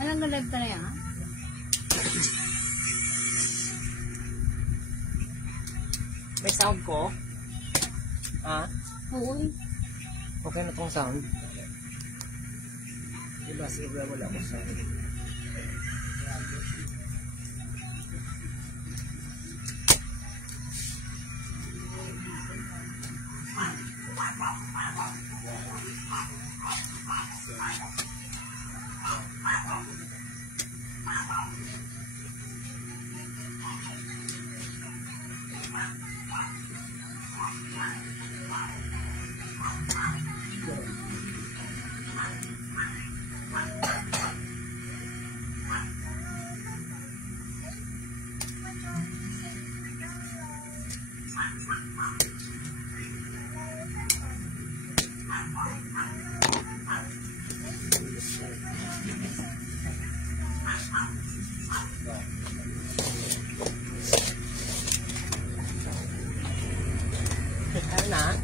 Anong live ka na yan, ha? May sound ko? Ha? Oo. Okay na tong sound? Diba, siguro wala ko sound. Na.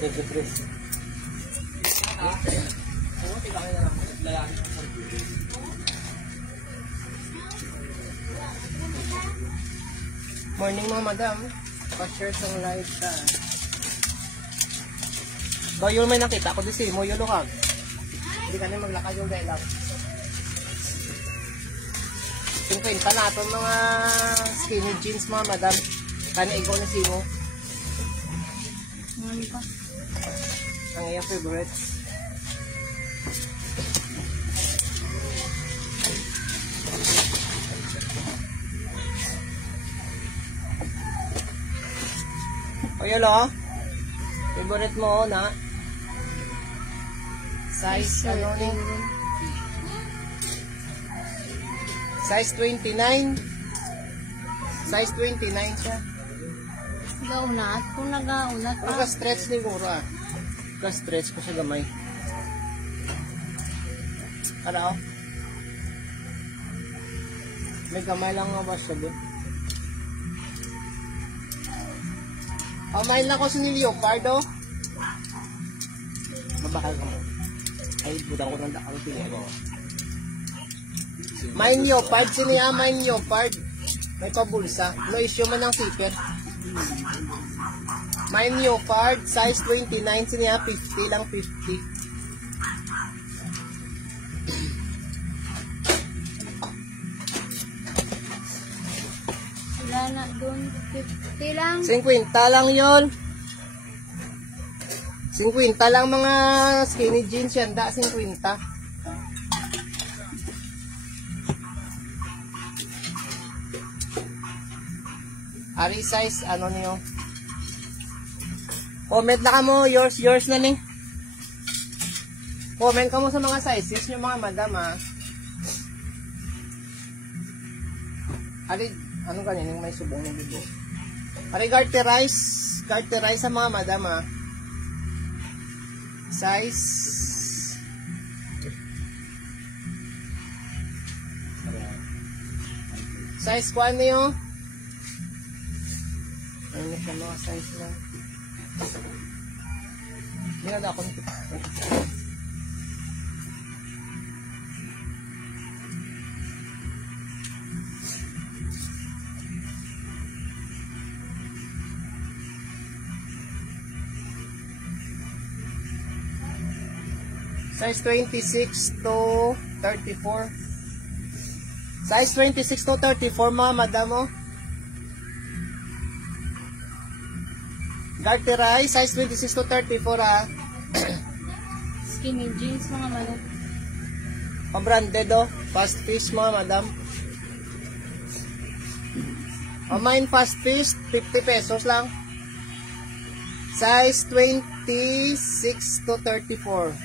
Thank you, Chris. Morning mga madam. Pa-share sa live ka. Bayo may nakita ko disi mo yung lukag. Hindi ka na maglakad yung dialogue. 50 na ito mga skinny jeans mga madam. Kani ikaw na simo. Ano pa? Ang iyong favorite. O yun o. Favorite mo na. Size ano ni? Size 29. Size 29 siya. Gaunat. Kung nagaunat Ang pa. ka-stretch ni Guro ah. Ka-stretch ko siya gamay. Ano oh? May gamay lang nga ba siya doon? Main na ko si Leopardo. Mabakal ka mo. Ay, budang ko ng dakang pinero. May Leopard, siniya may Leopard. May pabulsa. No issue man ng zipper. May Leopard, size 29, siniya 50 lang 50. Wala na doon. 50 lang. 50 lang yon. 50 lang mga skinny jeans yan. Da, 50. Ari size, ano niyo? Comment na ka mo, yours na ni. Comment ka mo sa mga sizes niyo mga madam ha. Ari, ano ganyan yung may subong ng bibo? Ari garterize sa mga madam ha. Size ko ano yun? Ano na siya mga size lang. Hindi na ako nito. Size 26 to 34. Size 26 to 34 mga madam oh. Garterize, size 26 to 34 ha. Skinny jeans mga manok. Pang-branded oh. Fast fish mga madam. Mine fast fish, 50 pesos lang. Size 26 to 34.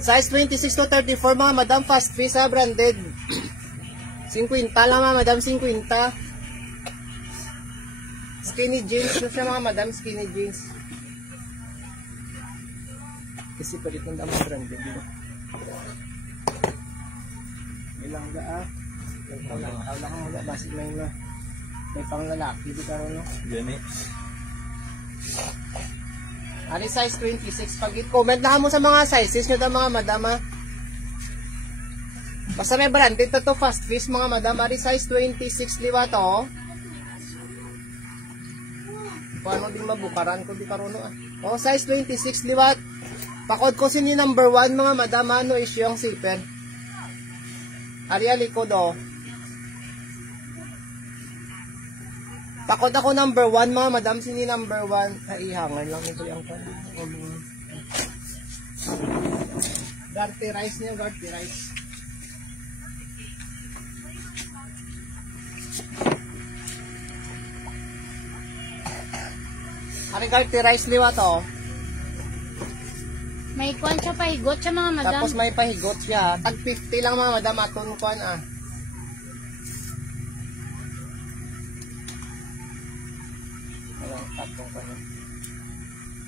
Size 26 to 34 mga madam, fast fish ha, branded. 50 lang mga madam, 50. Skinny jeans na siya mga madam, skinny jeans. Kasi palit ng damo branded dito. Ilang ga ah. Wala kang mga basig na may pang lalaki di karon no. Gani. Ari size 26. Pag i-comment na mo sa mga sizes nyo daw mga madam ha. Basta may branded to fast fish mga madam. Ari size 26 liwa to. Paano din mabukaran ko di karono ah. Oh, size 26 liwat. Pakod ko sini number 1 mga madam. Ano issue yung zipper? Ari alikod oh. Pakod ako number 1 mga madam. Sini number 1. Ay, ihangan lang ito yung kan. Garty rice niya, garty rice. Ari garty rice liwa to. May kwan siya pahigot siya mga madam. Tapos may pahigot siya. Tag 50 lang mga madam aton kwan ah.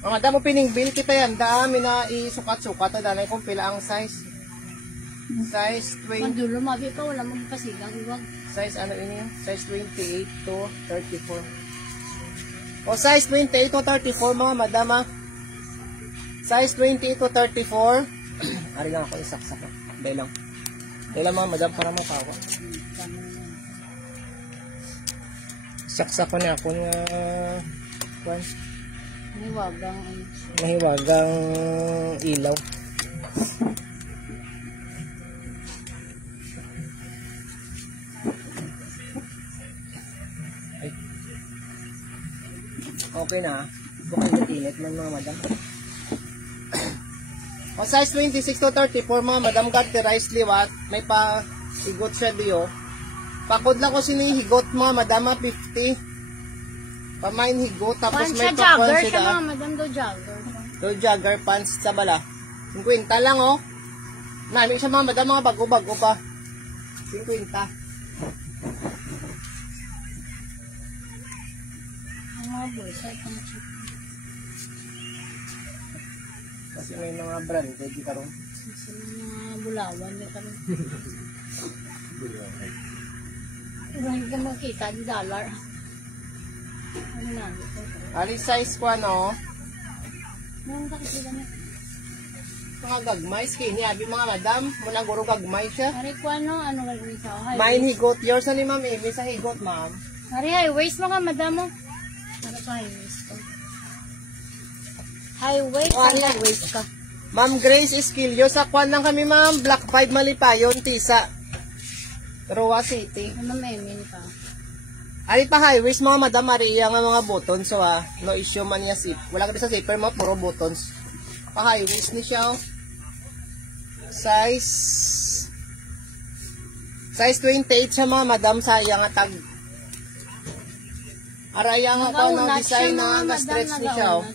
Mga madam, opening bill kita yan. Dami na isukat-sukat. Danay kung pila ang size. Size 20. Mandulo, mabi pa. Wala magpasigang. Iwag. Size ano ini? Size 28 to 34. O size 28 to 34 mga madam ha. Size 28 to 34. Ari lang ako isaksak. Dahil lang. Dahil lang mga madam para mapawa. Saksak ko na ako nga kwan. Mahiwagang ilaw. Ay. Okay na. Bukang natinit man mga madam. O size 26 to 34 mga madam, got the rice liwat. May pa higot siya diyo. Pakod lang ko sinihigot mga madam 50. Pamain higot, tapos may jogger pakwan siya mga madam, do jogger. Do jogger pants sa bala. 50 lang oh. Nami siya mga madam, mga bago-bago pa. 50. Mga bulsa, itong chip. Kasi may mga brand, pwede karon. Kasi mga bulawan, may karoon. Pero hindi ka makita, di dollar. Ano na? Ali size ko ano? Anong kakikita niya? Mga gagmay, skinny. Abi mga madam, muna guro gagmay siya. Ari ko ano gagawin sa high Main waist. higot. Yours na ni ma'am Amy sa higot ma'am. Ari high waist mga madam mo. Ano pa high waist ko? High waist, Oh, high waist ka. Ma'am Grace Esquilio, sa kwan lang kami ma'am. Black 5 Malipayon, Tisa. Roa City. Ano may mini pa? Ari pa high waist mga madam, ari nga mga buttons. So no issue man niya zip. Wala ka sa zipper mga puro buttons. Pa high waist ni siya oh. Size 28 siya mga madam, sayang nga tag. Araya nga ko ng design na ga-stretch ni siya oh.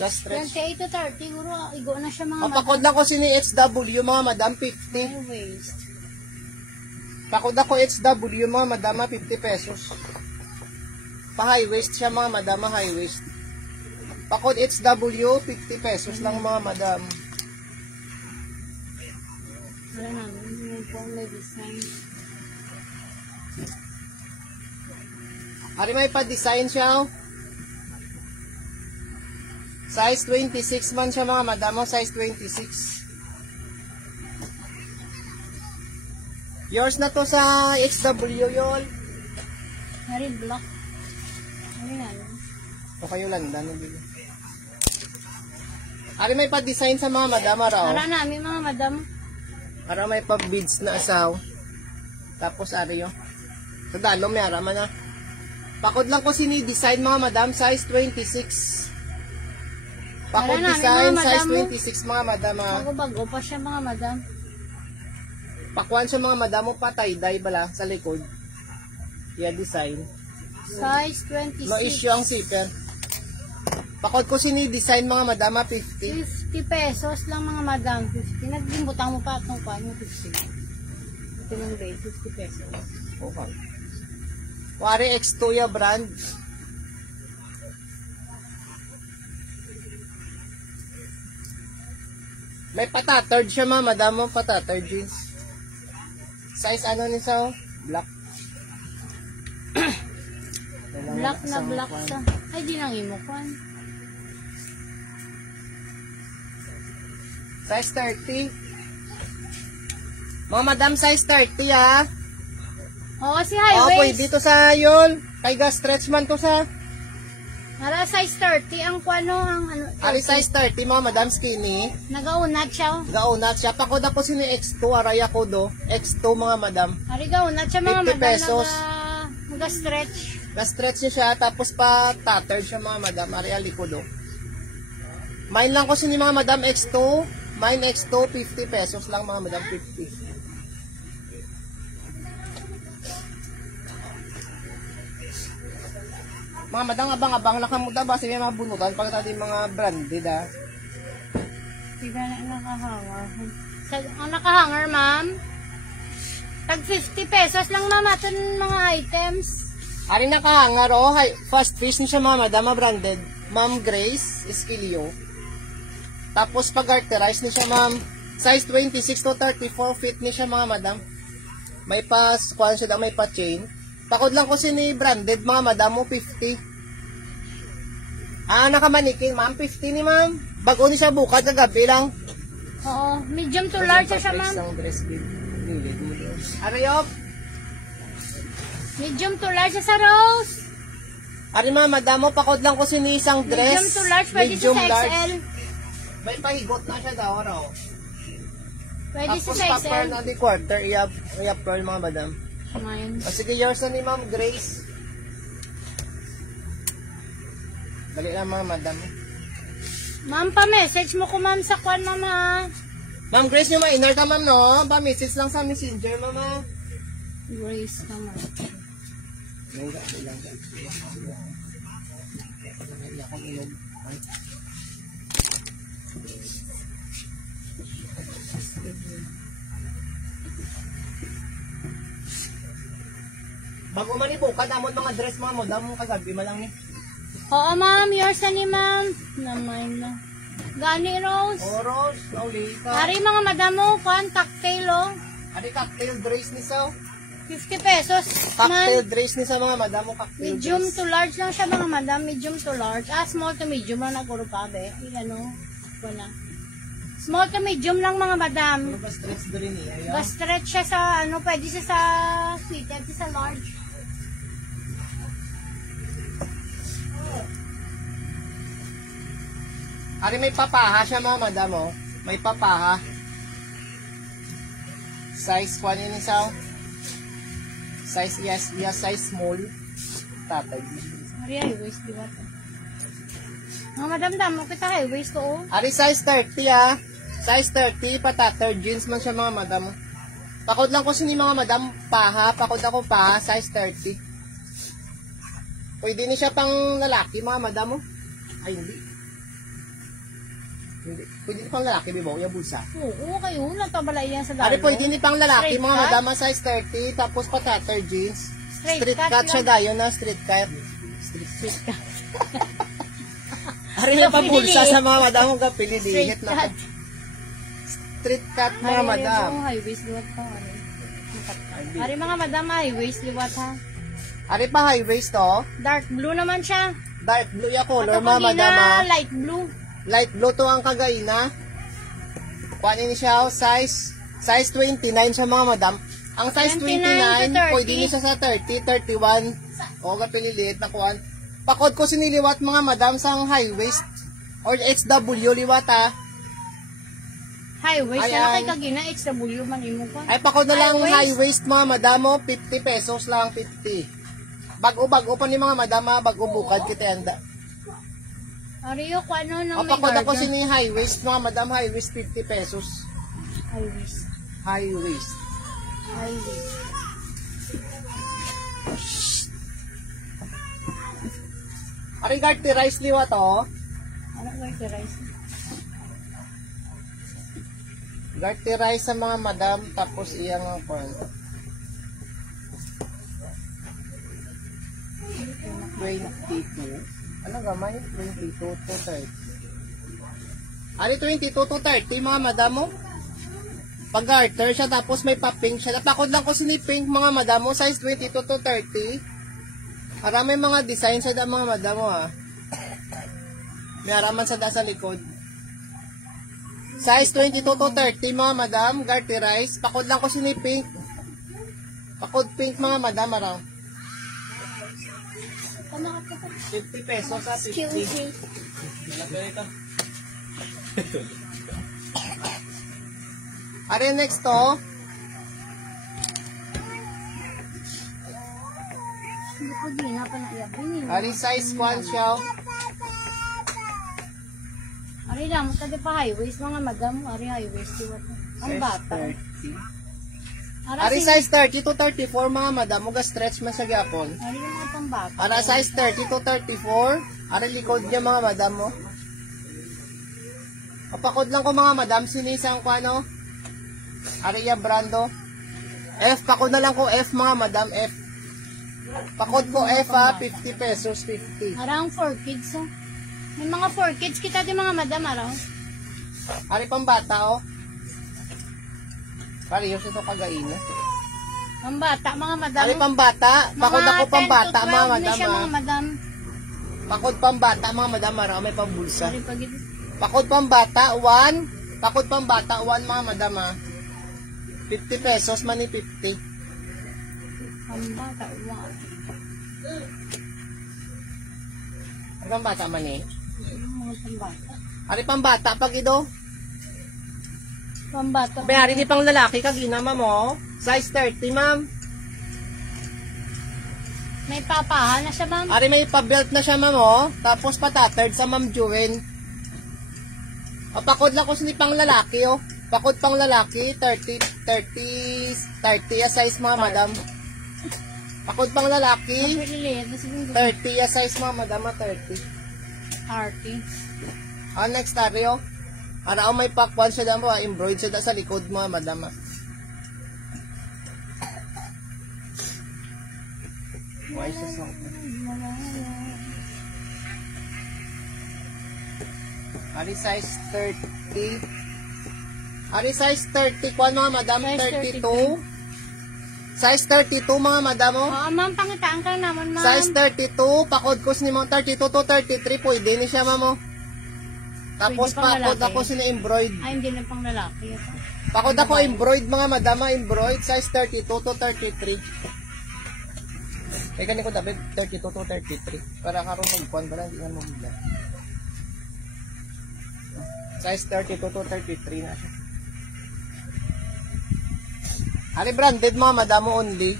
Ga-stretch. 28 to 30, guro igo na siya mga madam. Pakod lang ko sini HW mga madam 50. High waist. Pakod ako HW mga madam 50 pesos. Pa high waist siya mga madam, high waist. Pakod HW 50 pesos lang mga madam. Wala namin, yung po may design. Ari may pa-design siya oh. Size 26 man siya mga madam, size 26. Yours na to sa HW yun. Ari block. Ano yan? O kayo landa na dito. Ari may pa-design sa mga madam araw. Ara namin mga madam. Ara may pa-beads na asaw. Tapos ari yun. Sa dalo may ara man na. Pakod lang ko sini-design mga madam, size 26. Pakod Ara namin, design, mga size madam. 26 mga madam ha. Bago-bago pa siya mga madam. Pakuan siya mga madam mo pa tie-dye bala sa likod. Design. Size 26. No issue ang zipper. Pakod ko sini-design mga madam 50. 50 pesos lang mga madam. 50. Nagbimbutang mo pa itong kuhan mo 50. Ito ng grade, 50 pesos. Okay. Wari X2 ya brand. May patattered siya mga madam mo, patattered jeans. Size ano ni sa black. Black na black sa. Ay, di nang imo kuhan. Size 30. Mga madam, size 30 ha. Oo, si Oo, high pwede waist. dito sa yun. Kay stretch man to sa. Para size 30 ang kwano ang ano. Ari size 30 mga madam, skinny. Nagaunat siya. Gaunat siya. Pakod ako sini X2, aray ako do. X2 mga madam. Ari gaunat siya mga 50 madam. pesos. Naga-stretch. Na-stretch niya siya, tapos pa tattered siya mga madam. Ari aliko do. Mine lang ko sini mga madam X2. Mine X2, 50 pesos lang mga madam, 50. Mga madam, abang-abang lang kamuda ba? Sige mga bunutan pag natin mga branded ha. Diba na nakahanger? Ang nakahanger, ma'am? Tag 50 pesos lang, ma'am, atin mga items. Ari nakahangar o, fast fish ni siya mga madam, branded. Ma'am Grace Esquilio. Tapos pag garterize ni siya ma'am, size 26 to 34 feet ni siya mga madam. May pa, kuhan siya daw, may pa chain. Pakod lang ko sini branded mga madam mo, 50. Nakamanikin ma'am, 50 ni ma'am. Bago ni siya bukad, nagabi lang. Oo, medium to large siya, ma'am. Arayop. Medium to large siya sa Rose. Ari mga madam mo, pakod lang ko sini isang dress. Medium to large, pwede siya sa XL. May pahigot na siya daw, raw. Pwede siya Tapos sa pa-per XL. na di quarter, i-up mga madam. Ngayon. O sige, yours na ni Ma'am Grace. Bali lang mga madam. Ma'am, pa-message mo ko, ma'am, sa kwan, mama. Ma'am Grace, yung ma-inner ka ma'am, no? Pa-message lang sa messenger, mama. Grace naman. Bago man ibukad, amon mga dress mga madam, kagabi malang ni. Oo, ma'am, yours na ni ma'am. Naman na. Gani, Rose. Oros, nauli ka. Hari mga madam mo, kwan, cocktail, oh. Ari cocktail dress ni sa. 50 pesos, Cocktail man. dress ni sa mga madam mo, cocktail Medium dress. to large lang siya, mga madam. Medium to large. Small to medium lang naguro pa, be. Ano, wala. Small to medium lang, mga madam. Ano ba stress din niya? Ba-stretch siya sa, ano, pwede siya sa fitted, sa large. Ari may papaha siya mga madam, oh. May papaha. Size 1 ni sa. Size yes, size small. Tatay. Ari, high waist, di ba? Mga madam, damo kita high waist, oo. Ari size 30 ah. Size 30 patater jeans man siya mga madam. Pakod lang ko sini mga madam paha, pakod ako paha size 30. Pwede ni siya pang lalaki mga madam mo. Ay hindi. Hindi. Pwede ni pang lalaki bibo, yung bulsa. Oo, kayo, natabala yan sa dalo. Ari pwede ni pang lalaki Straight mga cut? madam size 30 tapos patater jeans. Straight Street cut cut siya lang. dayon na street cut. Street cut. Ari na pa bulsa Kapili. sa mga madam mo kapili Straight dihit na. cut. Street cut mga Ari, madam. yung high waist, liwat pa. Ari, mga madam, high waist, liwat ha. Ari pa high waist to. Dark blue naman siya. Dark blue ya color Ato mga pagina, madam ah. light blue. Light blue to ang kagaina. Kuhanin ni siya size 29 siya mga madam. Ang size 29 to 30. 29, pwede niya siya sa 30, 31. O, kapililiit na kuhan. Pakod ko siniliwat mga madam sa high waist. Or HW liwat ha. High waist, Ayan. ano kay kagina, XW man imo pa. Ay, pakod na lang High high waist mga madam mo. 50 pesos lang, 50. Bago pa ni mga madam ha. Bago bukad kita yanda. Ari, yung kung ano nang O, may pakod ako garter. sini high waist mga madam. High waist 50 pesos. High waist. High waist. High waist. Ari garterize liwat oh. Ano garterize? Garterize sa mga madam tapos iyang corn. 22. Ano gamay? 22 to 30. Ari 22 to 30 mga madam mo. Pag garter siya tapos may pa-pink siya. Napakod lang ko sini pink mga madam mo. Size 22 to 30. Marami mga design sa da mga madam mo ha. May araman sa da sa likod. Size 22 to 30 mga madam, garterize. Pakod lang ko sini pink. Pakod pink mga madam, araw. 50 pesos sa 50. Are next to. Hindi ko din na pa naiyabing. Are size 1 siya. Ari lang, tadi pa highways mga madam. Ari highways. Ang bata. Ari size 30 to 34 mga madam. Muga stretch man sa gapon. Ari yung mga pang bata. Ara size 30 to 34. Ari likod niya mga madam mo. Kapakod lang ko mga madam. Sinisang ko ano. Ari ya brando. F. Pakod na lang ko F mga madam. F. Pakod ko F ha. 50 pesos. 50. Arang 4 kids oh. May mga 4 kids kita din mga madam araw. Ari pang bata oh. Parehas ito kagaina. Pang bata mga madam. Ari pang bata. Pakod ako pang bata mga madam. Siya, mga madam. Pakod pang bata mga madam. Mara may pambulsa. Ari pag Pakod pang bata 1. Pakod pang bata 1 mga madam ha. 50 pesos mani 50. pang bata. Wow. Ari pang bata mani. Mga pang bata. Ari pang bata pag ido. Pang bata. Bayari ni pang lalaki kagina mo. Size 30 ma'am. May papahan na siya ma'am. Ari may pa-belt na siya ma'am oh. Tapos patattered sa ma'am Jewel. Pakod lang ko sini pang lalaki oh. Pakod pang lalaki 30 ya size mga madam. Pakod pang lalaki 30 ya size mga madam 30. Arty. Next Ario. Ara may pakwan siya damo embroidered siya sa likod mga madam. Why is this so? Ari size 30. Ari size 30 kwan mga madam, Size 32. Size 32 mga madam oh. Oo ma'am, pangitaan ka naman ma'am. Size 32, pakod ko ni mga 32 to 33, pwede ni siya ma'am oh. Tapos Pwede pang pakod lalaki. ako sini embroid. Ay, hindi na pang lalaki. Ito. Pakod ako embroid mga madam, embroid size 32 to 33. Kaya ko dapat 32 to 33 para karon magkuan para hindi na mabila. Size 32 to 33 na siya. Ari branded mga madam only.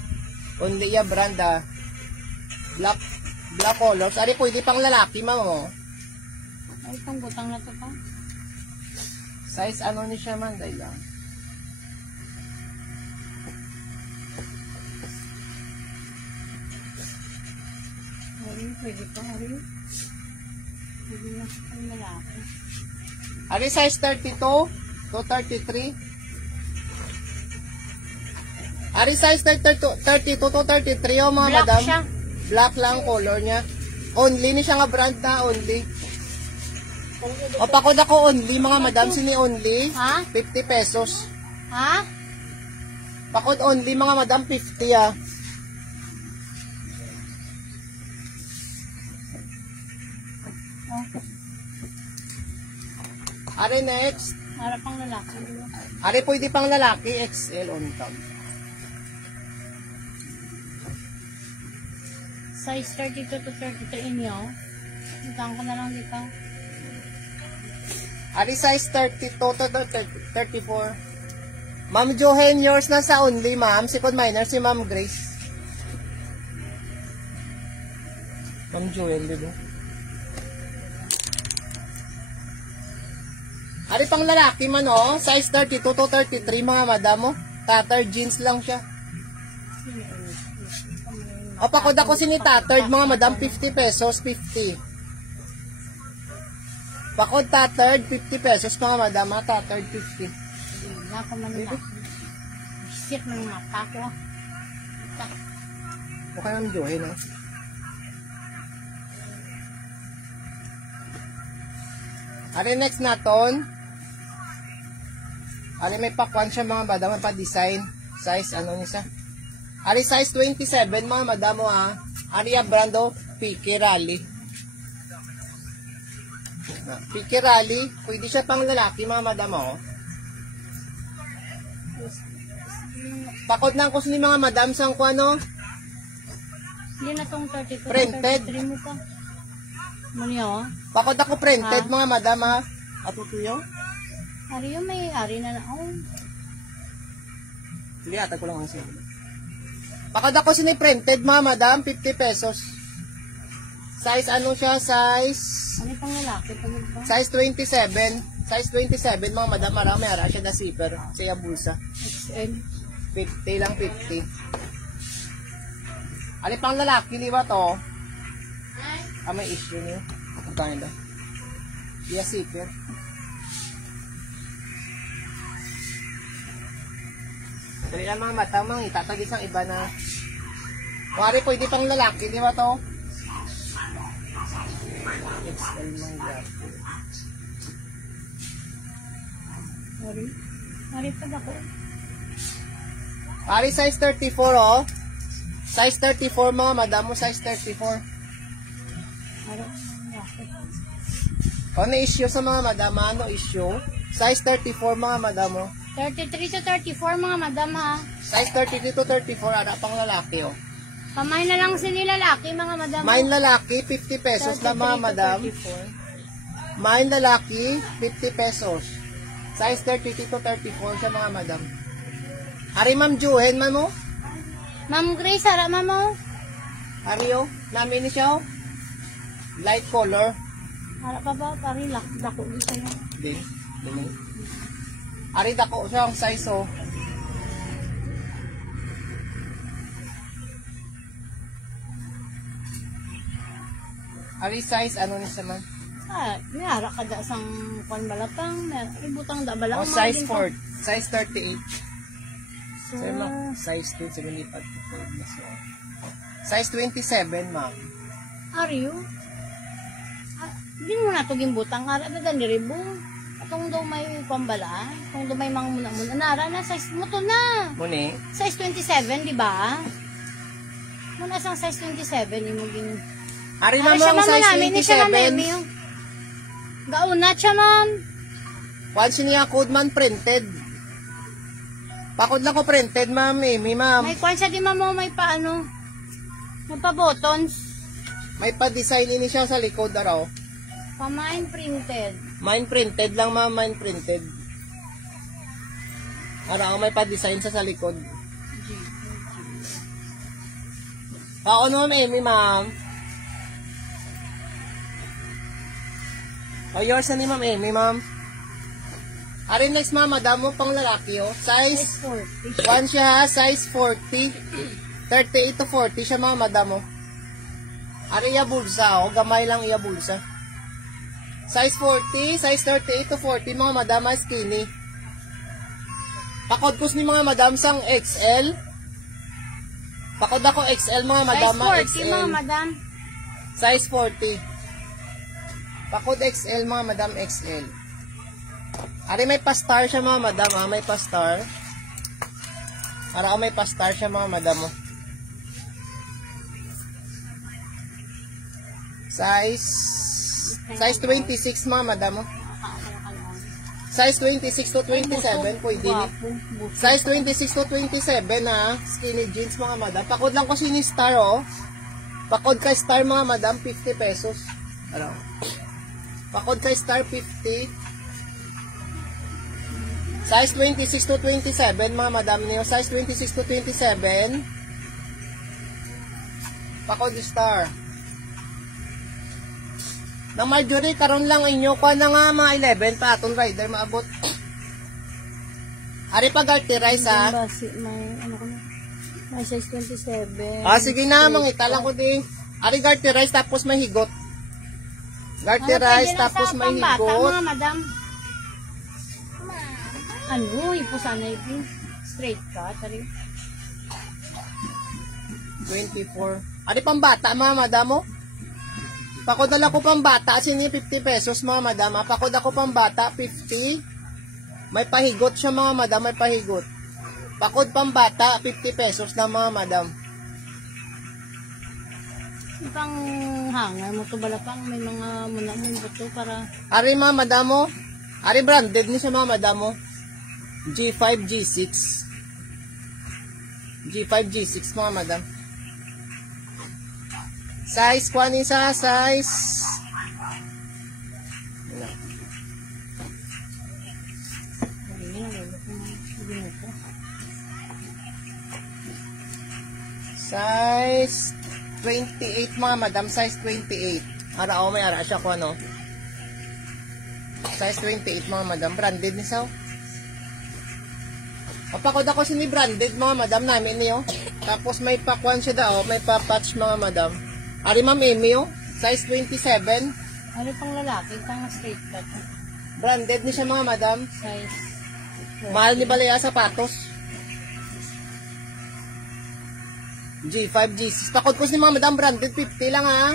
Only ya brand black colors. Ari pwede pang lalaki ma'am oh. Ay, itong butang na to pa. Size ano ni siya man dahil lang. Ari, pwede pa. Ari. Pwede na sa pang lalaki. Ari size 32 to 33. Ari size 32 to 33 oh mga Black madam. siya. Black lang color niya. Only ni siya nga brand na only. O pakod ako only mga madam sini only. Ha? 50 pesos. Ha? Pakod only mga madam 50 ah. Oh, Ari next. para pang lalaki. Diba? Ari pwede pang lalaki XL on top. Size 32 to 33 inyo. Butang ko na lang dito. Ari size 32 to 34. Ma'am Johen, yours na sa only ma'am. Second minor si Ma'am Grace. Ma'am Johen, di ba? Ari pang lalaki man oh. Size 32 to 33 mga madam oh. Tattered jeans lang siya. O pakod ako sini tattered mga madam 50 pesos 50. Pakod tattered 50 pesos mga madam ha. Tattered 50. Hindi ako man na. Shit ng mata ko. Okay Ma'am Johen oh. Ari next naton. Ari may pakwan siya mga madam pa design. Size ano ni siya? Ari size 27 mga madam ha. Ari ya brando Piki Rally. Pikirali. Pwede siya pang lalaki, mga madam, oh. Pakod lang ko ni mga madam sang ko ano. Hindi na tong 32. Printed. 33 mo pa. Muni oh. Pakod ako printed, mga madam, ha. At tutuyo. Ari yung may ari na lang. Oh. Sige, atag ko lang ang siya. Pakod ako printed, mga madam, 50 pesos. Size ano siya? Size Ano pang lalaki? Ba? size 27. Size 27, mga madam, marami ara siya na zipper. Siya bulsa. XL. 50 lang, 50. Ano pang lalaki, di ba to? May issue niyo. Magkano daw? Siya zipper. Dali lang mga mata, mga itatagis ang iba na. Kuwari pwede pang lalaki, di ba to? XL mga grabe. Ari pa ba ko? Pari size 34, oh. Size 34, mga madam mo, size 34. Ari. Ano issue sa mga madam? Ano issue? Size 34, mga madam mo. 33 to 34 mga madam ha. Size 32 to 34, ada pang lalaki, oh. Kamay na lang sila lalaki mga madam. Main lalaki, 50 pesos na mga madam. 34. Main lalaki, 50 pesos. Size 32 to 34 siya mga madam. Ari ma'am Juhen, ma'am mo? Ma'am Grace, harap ma'am mo. Ari, oh. Namin ni siya, oh. Light color. Harap pa ba? Pari lako dito sa'yo. Din. Ari dako siya ang size, oh. Ari size, ano ni siya, ma'am? May harap ka da sang panbalatang. May ibutang da balang. Oh, size 4. Size 38. So, Sir, ma'am, size 2, sige lipat. Size 27, ma'am. are you? Hindi mo na ito gimbutang. Harap na gani ribo. Atong daw may pambala. Atong daw may mga muna-muna. Nara na, size mo to na. Muni? Size 27, di ba? Muna sang size 27, yung maging... Ari, ma'am, ang size 27. Gaunat siya, ma'am. Once niya code man printed. Pakod lang ko printed, ma'am, Amy, ma'am. May kwan siya di, ma'am, may paano. May pa-buttons. May pa-design ini siya sa likod, araw. Pamain printed. Mine printed lang, ma'am, mine printed. Araw, may pa-design sa likod. Ako naman, Amy, ma'am. O, yours na ni ma'am Amy, ma'am. Ari next, ma'am, madam mo pang lalaki, oh. Size 40. 1 siya, ha? Size 40. 38 to 40 siya, mga madam mo. Ari iya bulsa, oh. Gamay lang iya bulsa. Size 40, size 38 to 40, mga madam, skinny. Pakod kus ni mga madam sang XL. Pakod ako XL, mga madam, Size 40, XL. mga madam. Size 40. Pakod XL, mga madam, XL. Ari may pa-star siya, mga madam, ha? May pa-star. Ara may pa-star siya, mga madam, mo. Size 26, mga madam, mo. Size 26 to 27, pwede ni. Size 26 to 27, ha? Skinny jeans, mga madam. Pakod lang ko si star, oh. Pakod kay star, mga madam, 50 pesos. Ano? Pakod kay star, 50. Size 26 to 27, mga madam niyo. Size 26 to 27. Pakod star. Na Marjorie, karon lang inyo. Kuha na nga mga 11 pa. Atong rider, maabot. Ari pa garterize, ha? May, ano ko na? May size 27. Sige na, mangita lang ko din. Ari garterize, tapos may higot. Garterize, tapos may higot. Mga madam. Ano, ipo sana ipin. Straight cut, ari. 24. Ari pang bata, mga madam, mo? Pakod na lang ko pang bata, sini 50 pesos, mga madam. Pakod ako pang bata, 50. May pahigot siya, mga madam, may pahigot. Pakod pang bata, 50 pesos na, mga madam. Yung pang hanger mo to bala pang may mga muna mo buto para Ari mga madam mo. Ari branded ni siya mga madam mo. G5, G6. G5, G6 mga madam. Size, kuhanin sa size. Size 28 mga madam, size 28. Ara may ara siya ko ano. Size 28 mga madam, branded ni sao. Papakod ako sini branded mga madam namin niyo. Tapos may pakuan siya daw, may pa-patch mga madam. Ari ma'am Amy oh, size 27. ano pang lalaki, pang straight cut. Branded ni siya mga madam. Size. Mahal ni balaya sapatos. G5, G6. Pakod ko si mga madam branded 50 lang ha.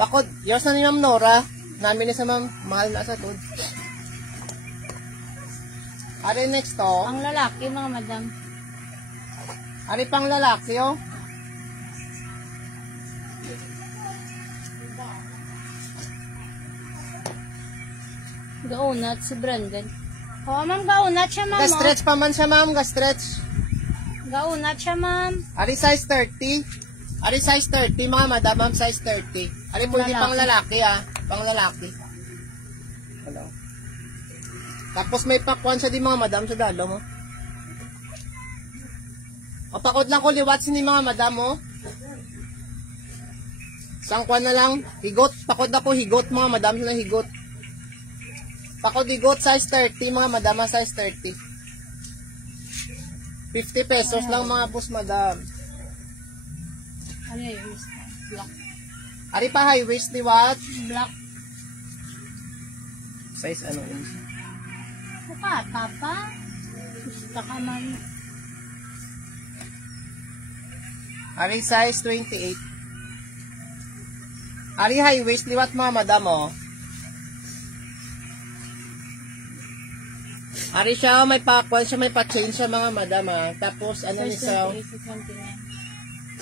Pakod, yours na ni ma'am Nora. Namin ni sa ma'am, mahal na sa tud. Ari next to. Ang lalaki mga madam. Ari pang lalaki oh. Gaunat si Brandon. Oo ma'am, gaunat siya ma'am. Ga-stretch pa man siya ma'am, ga-stretch. Gaunat siya ma'am. Ari size 30. Ari size 30 mga madam, ma'am size 30. Ari po hindi Lalaki. pang lalaki ah, pang lalaki. Hello. Tapos may pakwan siya di mga madam sa dalo mo. O pakod lang ko liwat ni mga madam mo. Sangkwan na lang, higot, pakod ako higot mga madam sila higot. Pakod higot size 30 mga madam, size 30. 50 pesos lang mga boss madam. Ano yun? Black. Ari pa high waist liwat. Black. Size ano yun? Bata pa. Gusto ka man. Ari size 28. Ari high waist liwat mga madam oh. Ari siya may pakwan siya, may pa-chain siya mga madam ah. Tapos ano ni sa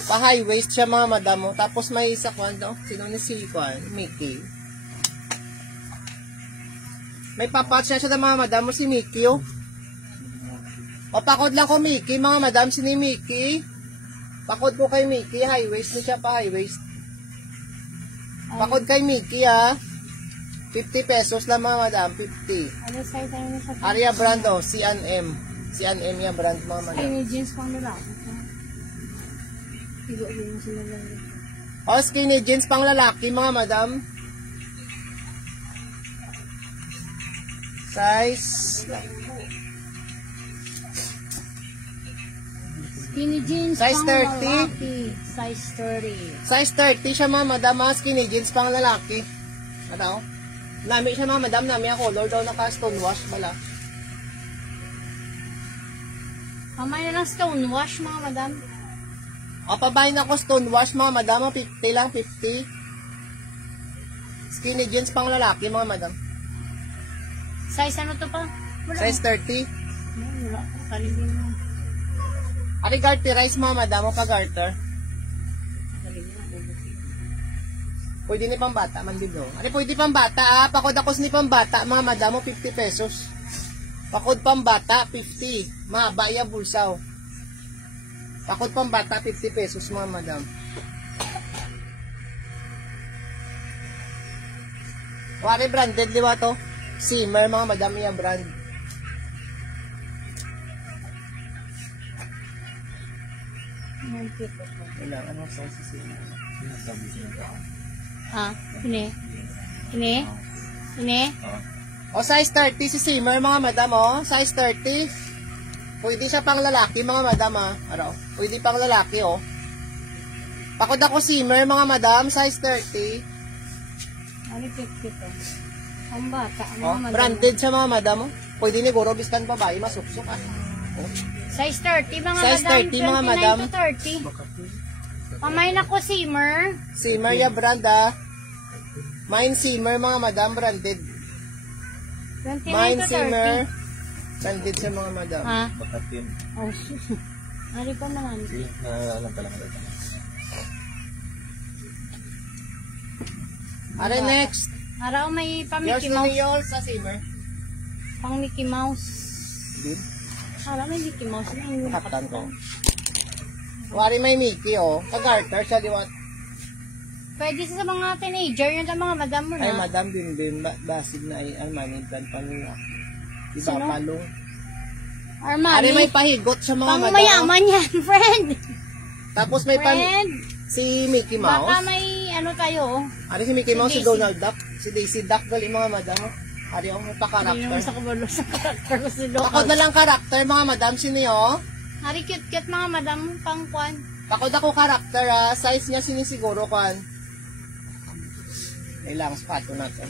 pa high waist siya mga madam oh. Tapos may isa kwan daw. Sino ni si kwan? Mickey. May pa-patch siya mga madam mo si Mickey oh. O pakod lang ko Mickey mga madam si ni Mickey. Pakod ko kay Mickey high waist ni siya pa high waist. Pakod kay Mickey ah. 50 pesos lang mga madam, 50. Ano size ano sa Aria brand oh, C&M. C&M ya brand mga madam. skinny jeans pang lalaki. Higo din sila lang. O skinny jeans pang lalaki mga madam. Size Skinny jeans Size pang 30. lalaki. Size 30. size 30 siya mga madam, mga skinny jeans pang lalaki. Ano? Nami siya mga madam, nami ang color daw naka stone wash bala. Kamay na lang stone wash mga madam. O pabahin ako stone wash mga madam, 50 lang 50. Skinny jeans pang lalaki mga madam. Size ano to pa? Wala. Size 30. Wala. Kalibin mo. Ari garter rice mga madam o pa-garter. Kalibin mo. Pwede ni pang bata man dito. Ari pwede pang bata ah. Pakod ako ni pang bata mga madam o 50 pesos. Pakod pang bata 50. Mahaba ya bulsa oh. Pakod pang bata 50 pesos mga madam. Wari branded di ba to? Simmer mga madam ya brand. Wala ano sa Simmer. Ah, ini. Ini. Ini. O size 30 si Simmer mga madam oh. Size 30. Pwede siya pang lalaki mga madam ah. Ano? Pwede pang lalaki oh. Pakod ako Simmer mga madam. Size 30. Ano 50 to? Ang bata. Ano Oh, madam? branded siya mga madam oh. Pwede ni Goro biskan babae masuksok ah. Oh. Size 30 mga Size madam. 30 mga madam. 29 to 30. Kamay na ko simmer. Simmer ya brand ah. Mine Simmer mga madam branded. 29 Mine to 30. Simmer. Branded siya mga madam. Ha? Bakatin. Oh, sus. Ari pa naman. Naalala ka lang ito. Are next. Araw may pa Yours Mickey na Mouse. yours sa simmer. Pang Mickey Mouse. Din. Araw may Mickey Mouse. Nakatan ko. Wari may Mickey, oh. Pag-Arthur siya, liwat. Pwede sa mga teenager, yun ang mga madam mo na. Ay, madam din. Basid na ay Armani brand pa nila. Diba, Sino? palong. Armani. Are may pahigot sa mga Pang madam. mayaman yan, friend. Tapos may Friend. si Mickey Baka Mouse. may ano tayo. Are si Mickey Si Mouse, si Daisy. Donald Duck. Si Daisy Duck, gali mga madam. Are yung Hindi naman pa-karakter. sa kabalo sa karakter ko si Pakod na lang karakter, mga madam. Sino yun? Hari cute-cute mga madam, pang kwan. Pakod ako karakter, ha. Size niya sinisiguro, kwan. Ilang spato natin.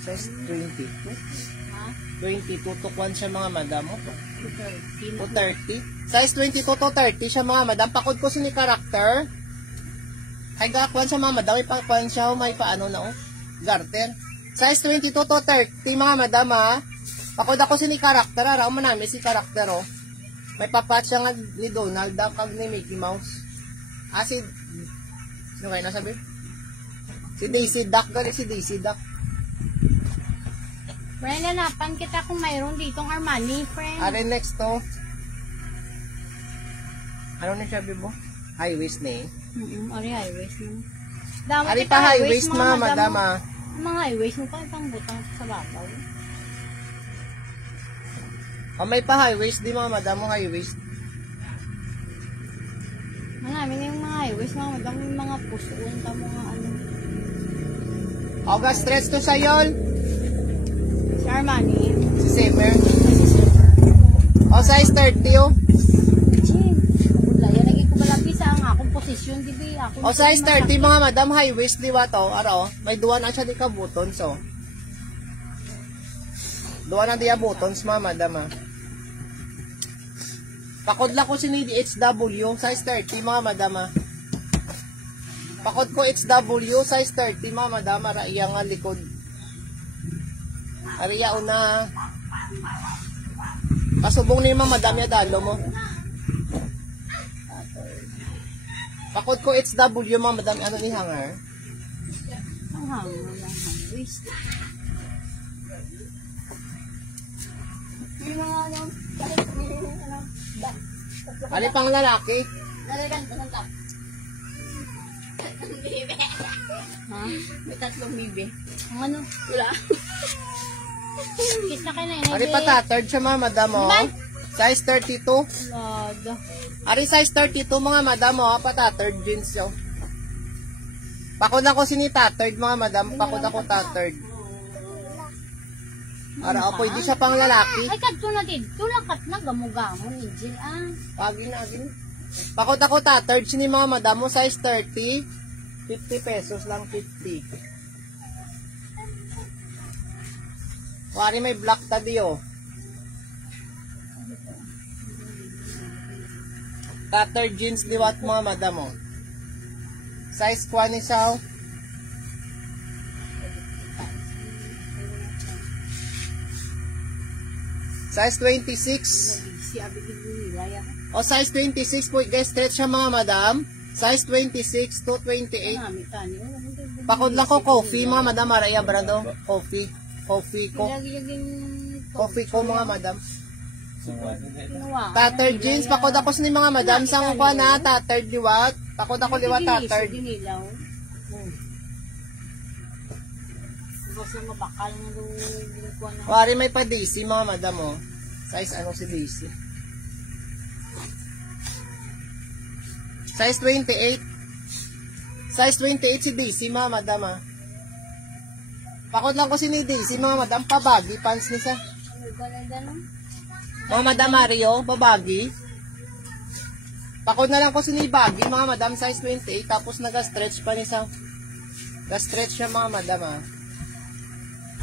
Size 22. Ha? 22 to kwan siya, mga madam. 230. To 30. Size 22 to 30 siya, mga madam. Pakod ko sini karakter. Ay, kwan siya, mga madam. May kwan siya, may paano na, oh. Garter. Size 22 to 30, mga madam, ha. Pakod ako sini karakter, ha. Raw mo namin si karakter, oh. May papat siya nga ni Donald Duck kag ni Mickey Mouse. Ah, sino kayo nasabi? Si Daisy Duck, gali si Daisy Duck. Friend, hanapan kita kung mayroon ditong Armani, friend. Are next to. Ano ni sabi mo? High waist na eh. Ari high waist mo. Damo Ari kita pa high waist, mga madam, ha. Mga high waist mo pa itang butang sa babaw. Oh, may pa high waist, di mga madam mo high waist. Marami na yung mga high waist, mga madam, yung mga pusoon, mga ano. August stretch to sa yol. Si Armani. Si Simmer. O, size 30, oh. Jim, wala yan, naging ko malapis ang akong posisyon, di ba? O, size 30, mga madam, high waist, di ba to? Aro, may duwa na siya di ka buttons, oh. Duwa na di ka buttons, mga madam, ha. Pakod lang ko si HW, size 30, mga madam, ha. Pakod ko HW, size 30, mga madam, ha. Iya nga likod. Ariya una. Pasubong ni mga madam ya dalo mo. Pakod ko HW, mga madam, ano ni hanger? Ang hangin lang, high waist. Yung mga ano, Ali pang lalaki. nalagan ko ng top. Bibe. Ha? May tatlong bibe. Ang ano? Wala. Kiss na kayo na yun. Ali pa tattered siya, mga madam, oh. Size 32. Lada. Ari size 32, mga madam, oh. Pa-tattered jeans, yo. Pakod ako sini tattered, mga madam. Pakod ako tattered. Ara, oh, pwede siya pang lalaki. Ay, kadto na din. Tulakat na gamugamo ni Jill, ah. Pagi na, agin. Pakod ako tattered, sini mga madam mo, size 30. 50 pesos lang, 50. Wari may black tabi, oh. Tattered jeans liwat, mga madam, oh. Size 20 siya, oh. Size 26. Si Abigid nila, ya. O size 26 po, guys, stretch siya, mga madam. Size 26 to 28. Marami tani. Pakod lang ko coffee, mga madam. Maraya, brando. Coffee. Coffee ko. Coffee ko, mga madam. Tattered jeans. Pakod ako sa ni mga madam. Sang ko na, tattered liwat. Pakod ako liwat, tattered. Basta mabakal na doon. Wari may pa Daisy, mga madam, oh. Size ano si Daisy? Size 28. Size 28 si Daisy, mga madam, ah. Pakod lang ko si ni Daisy, mga madam. Pabagi, pants ni sa. Mga madam Mario, babagi. Pakod na lang ko si ni Baggy, mga madam. Size 28. Tapos naga-stretch pa ni sa. Ga-stretch siya, mga madam, ah.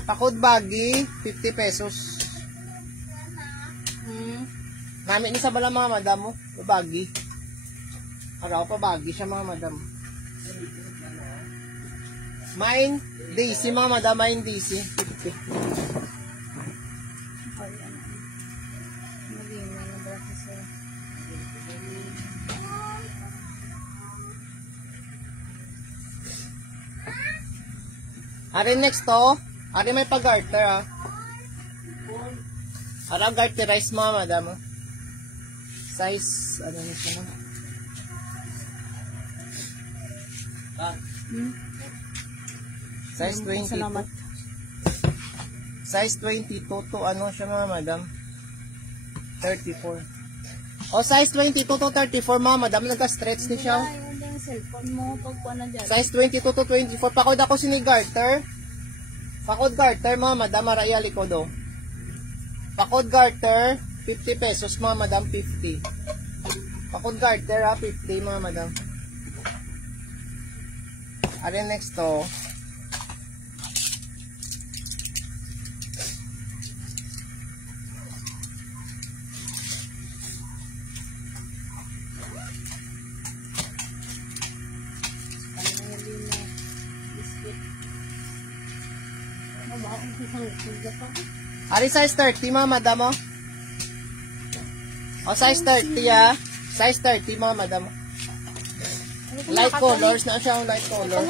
Pakod baggy, 50 pesos. Gamit ni sa bala, mga madam mo. Pabagi. Araw pa baggy siya, mga madam. Mine Daisy, mga madam. Mine Daisy, 50. Ari next to. Ari may pag-garter ah. Ari ang garterize mga madam. Size, ano nito na? Size 22. Salamat. Size 22 to ano siya mga madam? 34. O size 22 to 34 mga madam, nagka-stretch ni siya. Ay, hindi yung cellphone mo. Pagpuan na dyan. Size 22 to 24. Pakod ako sini-garter. Pakod garter mga madam, maraya likodo. Pakod garter, 50 pesos mga madam, 50. Pakod garter ha, 50 mga madam. Are next to. Ari size 30 mga madam mo. O size 30 ah. Size 30 mga madam. Light colors na siya, light color.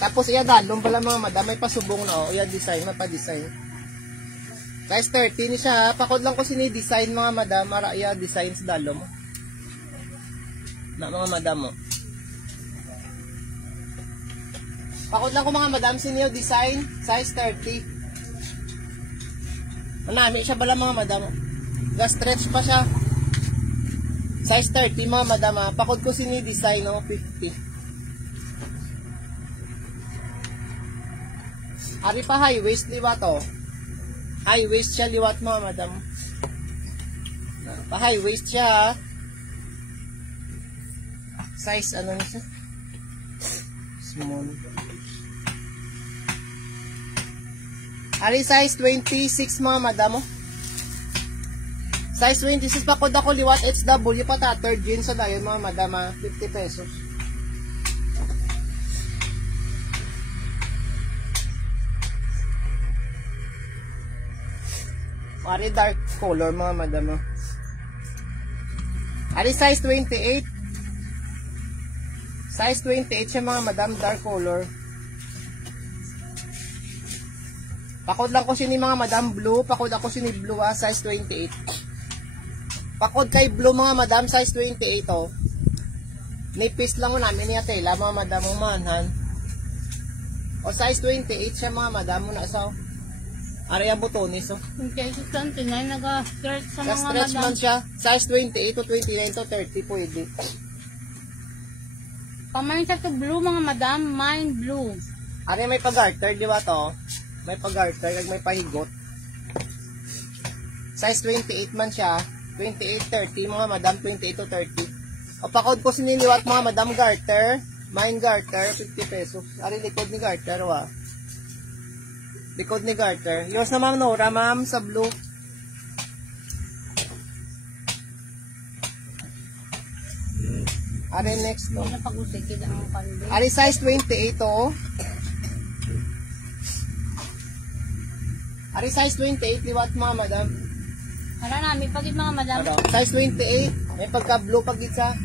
Tapos iya dalong pala mga madam, may pasubong na o. Iya design, may pa-design. Size 30 ni siya. Pakod lang ko sini-design mga madam, ara iya design sa dalong mo. Na mga madam mo. Pakod lang ko mga madam, siniyo design, size 30. Manami siya bala mga madam. Ga-stretch pa siya. Size 30 mga madam. Pakod ko sini-design no, 50. Ari pa high waist liwat to. High waist siya liwat mga madam. Pa high waist siya. Size ano niya siya? Small. Ari size 26 mga madam. Size 26 pa kod ako liwat HW pa ta third jeans sa dayon mga madam 50 pesos. Ari dark color mga madam. Ari size 28. Size 28 siya mga madam, dark color. Pakod lang ko sini mga madam blue, pakod ako sini blue size 28. Pakod kay blue mga madam, size 28 oh. Nipis lang ko namin niya tela mga madam mong manhan. O size 28 siya mga madam mo na sa area butones oh. Okay, so santinay nag-stretch sa mga Stretch madam. man siya, size 28 to 29 to 30 pwede. Pamain sa to blue mga madam, mine blue. Area may pag-garter, di ba to? May pag-garter, kag may pahigot. Size 28 man siya. 28-30 mga madam, 28 to 30. O pakod ko siniliwat mga madam garter. Mine garter, 50 pesos. Ari likod ni garter wa. Likod ni garter. Yours na ma'am Nora ma'am sa blue. Ari next no. Hindi na pag-usikid ang pandi. Ari size 28 oh. Ari size 28 liwat mga madam. Hala namin pagid mga madam. Ano? Size 28. May pagka-blue pagit sa.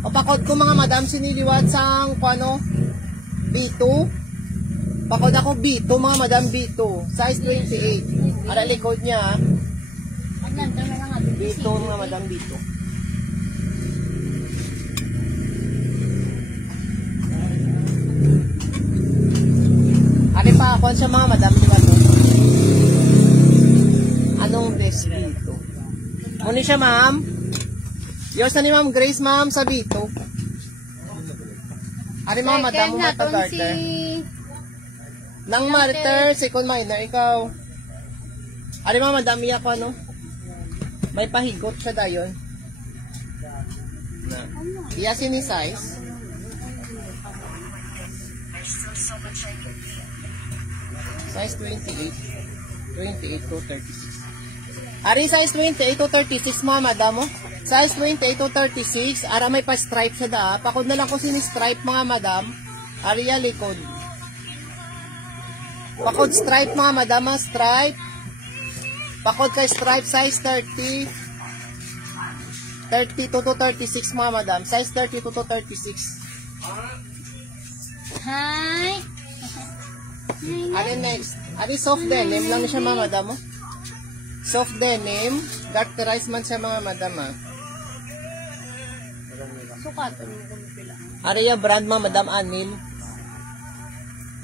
O pakod ko mga madam siniliwat sang ano? B2. Pakod ako B2 mga madam B2. Size 28. Ara likod niya. Ayan, ito na lang nga. B2 mga madam B2. Ari pa ako sa mga madam di ba to? Anong desk dito? Muna siya ma'am. Yours na ni ma'am Grace ma'am sa B2. Ari mga madam mo matagarter. Nang marter, second minor, ikaw. Ari mga madam iya pa no? May pahigot siya dayon. Iya sini size. Size 28. 28 to 36. Ari size 28 to 36 mga madam mo. Size 28 to 36. Ara may pa stripe siya da. Pakod na lang ko sini stripe mga madam. Ari ya likod. Pakod stripe mga madam, stripe. Pakod kay stripe size 30. 32 to 36 mga madam. Size 32 to 36. Hi. Ano next? Ano soft denim lang siya mga madam mo? Soft denim, garterized man siya mga madam ah. Sukatan mo kung pila. Aria brand mga madam Anil.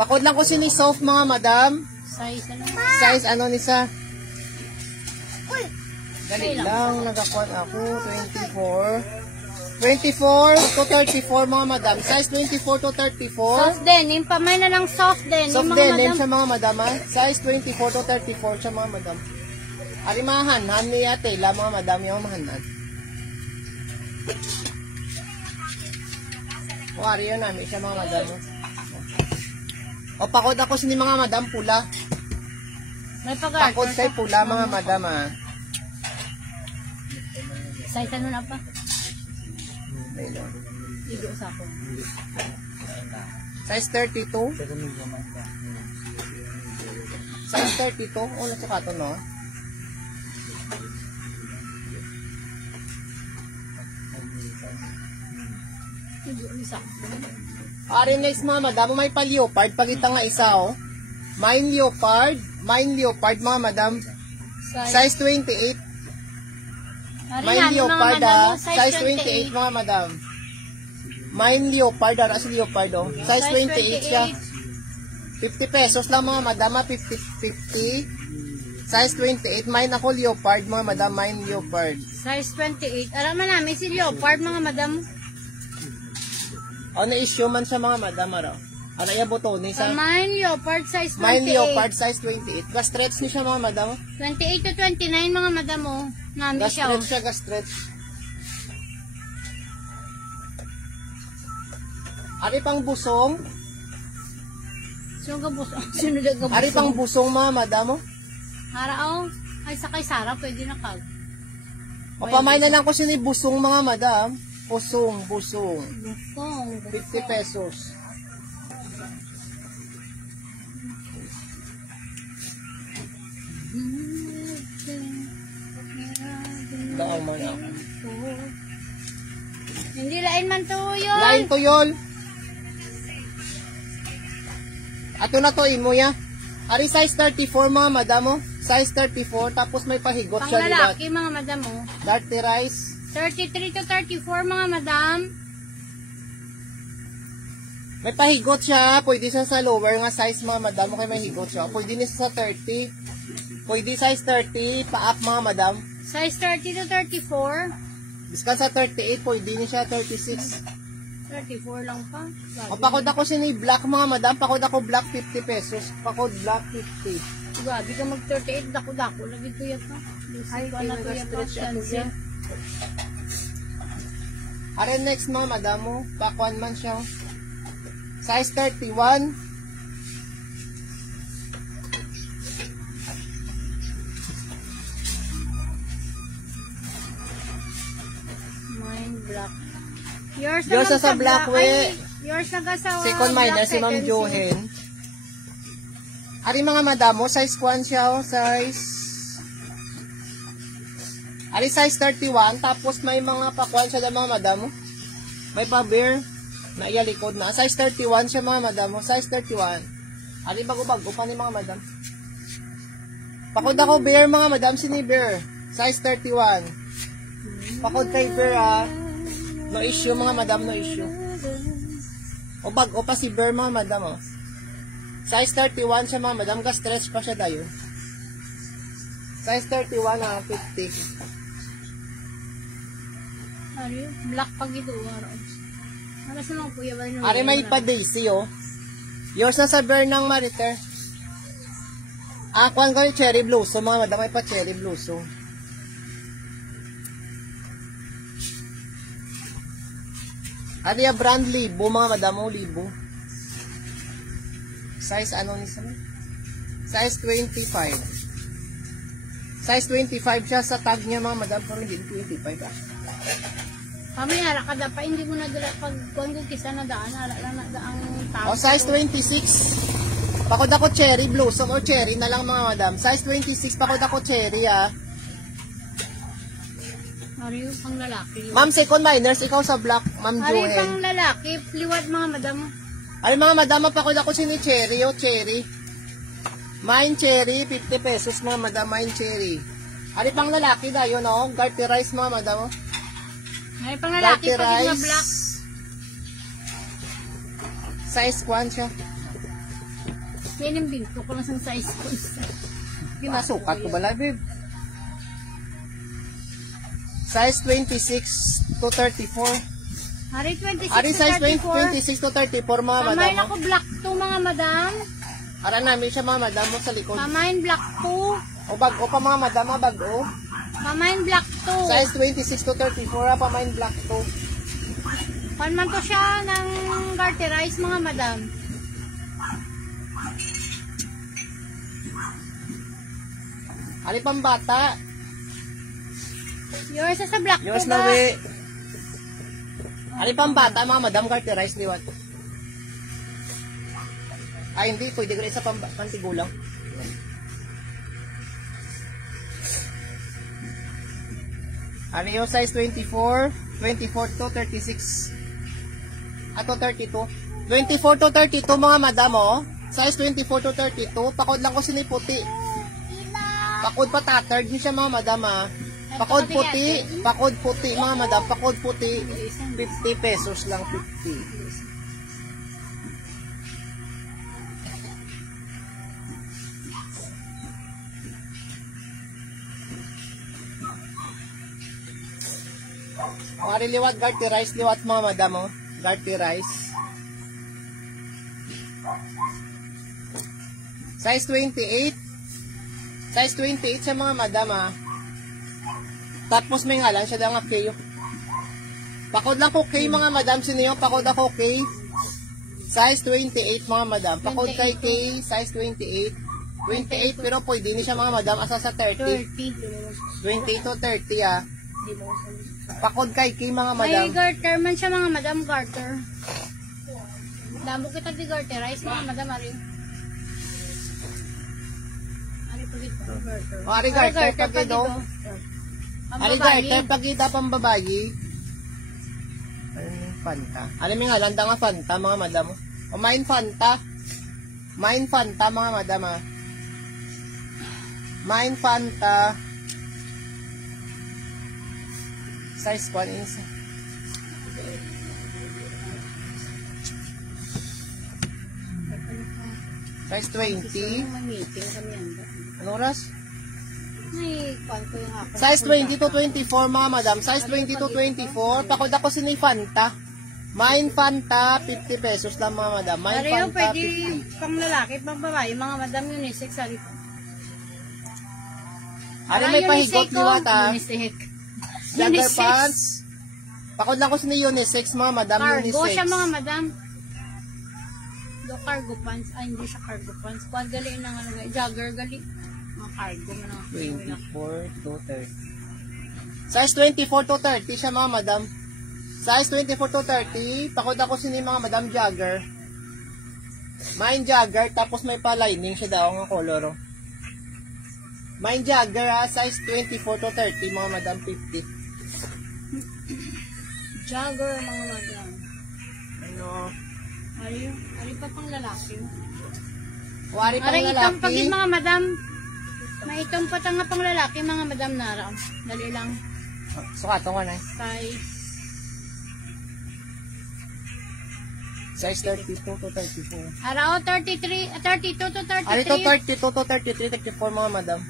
Pakod lang ko sini soft mga madam. Size ano? Size ano ni sa? Dali Kailan? lang, nagakuan ako, 24 to 34 mga madam. Size 24 to 34. Soft denim. Pamay na lang soft denim. Soft mga denim madam. siya mga madam ha. Size 24 to 34 siya mga madam. Ari mga hanan niya tela mga madam yung mahanan. O ari yun namin siya mga madam. O pakod ako sini mga madam pula. May pag-garter. Pakod kay pula mga madam ha. Size ano na pa? Ayun. Igo sa ako. Size 32. Size 32. O nasa kato no. Igo isa. Ari next mga madam, may pa-leopard. Pagkita nga isa oh. Mine leopard mga madam. Size 28. Mine leopard ah. Size 28 mga madam. Mine leopard ah. Kasi leopard oh. Size 28 siya. 50 pesos lang mga madam ah. 50. Size 28. Mine ako leopard mga madam. Mine leopard. Size 28. Alam mo namin si leopard mga madam. O na-issue man siya mga madam araw. Ano yung buto ni sa? Mine leopard size 28. Mine leopard size 28. Ga-stretch ni siya mga madam. 28 to 29 mga madam oh. Nami siya oh. Ga-stretch siya, ga-stretch. Ari pang busong. Sunod ka buso. Sunod ka buso. Ari pang busong mga madam mo. Hara oh. Ay sakay Sara pwede na kag. O pamay na lang ko sini busong mga madam. Busong. Bukong. 50 pesos. Daang mo na. Hindi lain man to yun. Lain to yun. Ato na to imo ya. Ari size 34 mga madam mo. Size 34 tapos may pahigot Pang siya diba? lalaki mga madam oh. Dirty rice. 33 to 34 mga madam. May pahigot siya. Pwede siya sa lower nga size mga madam. Okay, may higot siya. Pwede niya sa 30. Pwede size 30. Pa-up mga madam. Size 30 to 34. Diskan sa 38. Pwede niya siya 36. 34 lang pa. O pakod ako siya ni black mga madam. Pakod ako black 50 pesos. Pakod black 50. Gabi ka mag 38. Dako-dako. Lagi to yan ka. Ay, Lucy ko na to yan ka. nag-stretch ako siya. Are next mga madam mo. Pakuan man siya. Size 31. Mine black. Yours Yours naman sa black we. Ay, yours na sa Second minor si Ma'am Johen. Ari mga madam mo. Size 1 siya. Size. Ari size 31. Tapos may mga pakuan siya ng mga madam mo. May pa-bear. Na iya likod na. Size 31 siya mga madam mo. Size 31. Ari bago-bago pa ni mga madam. Pakod ako bear mga madam. Sini bear. Size 31. Pakod kay bear ah. No issue mga madam. No issue. O bago pa si bear mga madam oh. Size 31 siya mga madam. Ka-stretch pa siya dayo. Size 31 ah. 50. Ari, black pag ito. Para sa mga kuya ba rin? Ari may pa-daisy oh. Yours na sa bear ng Mariter. Kuhan ko yung cherry blossom mga madam. May pa cherry blossom. Ari yung brand libo mga madam mo. Libo. Size ano ni sa? Size 25. Size 25 siya sa tag niya mga madam. Pero hindi 25 ah. Kami hara kada pa hindi mo na dala pag kuan ko kisa na daan hala lang na daang tao. O size 26. Pakod ako cherry blossom o cherry na lang mga madam. Size 26 pakod ako cherry ah. Ari pang lalaki. Ma'am second minors ikaw sa black Ma'am Ari Johen. pang lalaki, liwat mga madam. Ay mga madam, mapakod ako si ni cherry, oh, cherry. Mine cherry, 50 pesos mga madam, mine cherry. Ari pang lalaki na yun, oh. Garterize mga madam, oh. Ay, pang lalaki pag na Garterize. black. Size 1 siya. Yan yung binto ko lang sa size ko. Ginasukat ko ba, babe? Size 26 to 34. Hari 26 Ari to size 34. 26 to 34 mga madam. Pamain oh. ako black 2 mga madam. Ara namin siya mga madam mo sa likod. Pamain black 2. O bag-o pa mga madam, mga bag-o. Pamain black 2. Size 26 to 34, pamain black to. Panman to siya ng garterize mga madam. Ari pang bata. Yours sa black Yours 2 na ba? we. Ari pang bata mga madam, garterize liwat. Ay hindi, pwede ko rin sa pantigulang. Ano yung size 24? 24 to 36. Ato 32. 24 to 32 mga madam, oh. Size 24 to 32. Pakod lang ko siniputi. Pakod pa tatard niyo siya mga madam, ah. Pakod puti. Pakod puti mga madam. Pakod puti. 50 pesos lang, 50. Ang ari liwat, garterize liwat mga madam, oh. Garterize. Size 28. Size 28 sa mga madam, ah. Tapos may ngalan siya lang kayo. Pakod lang ko kay mga madam, sino yung pakod ako kay? Size 28 mga madam. Pakod kay kay, size 28. 28 pero pwede ni siya mga madam, asa sa 30. 30. 28 to 30, ah. Pakod kay kay mga madam. May garter man siya mga madam, garter. Damo kita di garterize mga madam, ari. Ari po dito, garter. O, ari garter pag ito. Ari garter pag ito pang babayi. Fanta. Ano may nga landa nga Fanta mga madam. O main Fanta. Main Fanta mga madam, ah. Main Fanta. Size 1 is size 20. May meeting kami yan. Anong oras? May kwan ko yung ako. Size 20 to 24 mga madam. Size 20 to 24. Pakod ako sini Fanta. Main Fanta, 50 pesos lang mga madam. Main Pero yung Fanta, pwede 50. pang lalaki, pang babae, mga madam unisex. Ari May pahigot liwat, ah. Unisex. Jogger Unisex. pants. Pakod lang ko sini unisex mga madam. Cargo Unisex. siya mga madam. Do cargo pants. Ay, hindi siya cargo pants. Kuwan gali ng ano, jogger gali. Mga cargo mo na. 24 to 30. Size 24 to 30 siya mga madam. Size 24 to 30. Pakod ako sini mga madam jogger. Main jogger. Tapos may pa-lining siya daw ang color. Main jogger, ah. Size 24 to 30 mga madam, 50. Jogger mga madam. Ano? Ari pa pang lalaki. Wari pang Ari itong pag lalaki. mga madam. May itong patang nga pang lalaki mga madam nara. Dali lang. Sukato ko na. Size 32 to 34. Araw 32 to 33. Ano ito? 32 to 33, 34 mga madam.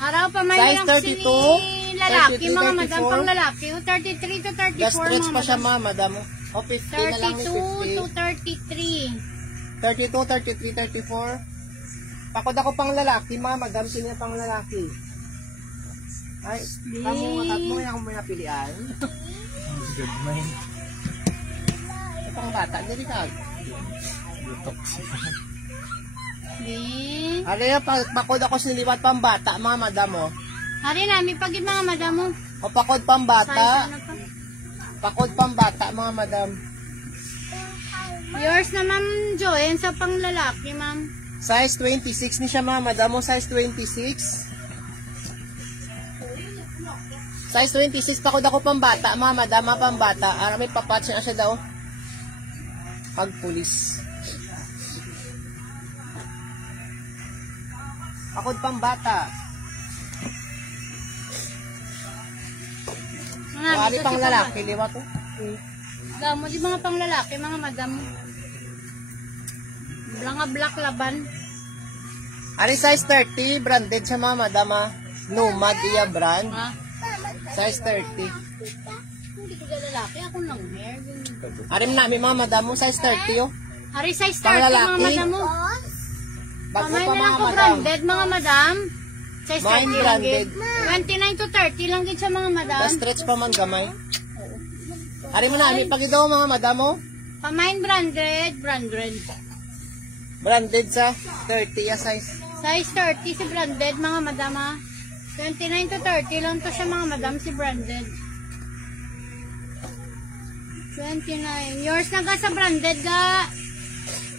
Araw pa may Size lang 32, lalaki 33, mga madam 34. pang lalaki. 33 to 34 Just stretch mga pa siya madam. mga madam. O 50 na lang ni 32 to 50. 33. 32, 33, 34. Pakod ako pang lalaki mga madam. Sino yung pang lalaki? Ay, kamu mo yung may napilian. Good mind. Ito pang bata, hindi ka. Din. Ano pakod ako siliwat pang bata mga madam, oh. Hari namin pag yung mga madam mo. O pakod pang Size bata. ano pa? Pakod pang bata mga madam. Yours na ma'am Joanne sa pang lalaki ma'am. Size 26 ni siya mga madam, oh. Size 26. Size 26, pakod ako pang bata mga madam, pang bata. May papatch na siya daw. Pag pulis. Pakod pambata. Wari pang lalaki, liwa to. Damo, di mga pang lalaki, mga madam. Mga black laban. Ari size 30, branded sa mga madama. Nomad iya brand. Ha? Size 30. Hindi ko lalaki, ako lang hair. Ari namin mga madamo, size 30 oh. Ari size 30, Pang mga lalaki. madam mo. Bago Kamay pa na lang mga ko madam. branded, mga madam. Size 30 Mine lang branded. gid. 29 to 30 lang gid sa mga madam. Na-stretch pa man gamay. Ari mo namin, pagidaw mga madamo. Pamain branded, branded. Branded sa 30 ya size. Size 30 si branded, mga madam ha. 29 to 30 lang to siya, mga madam, si branded. 29. Yours na ga sa branded ga.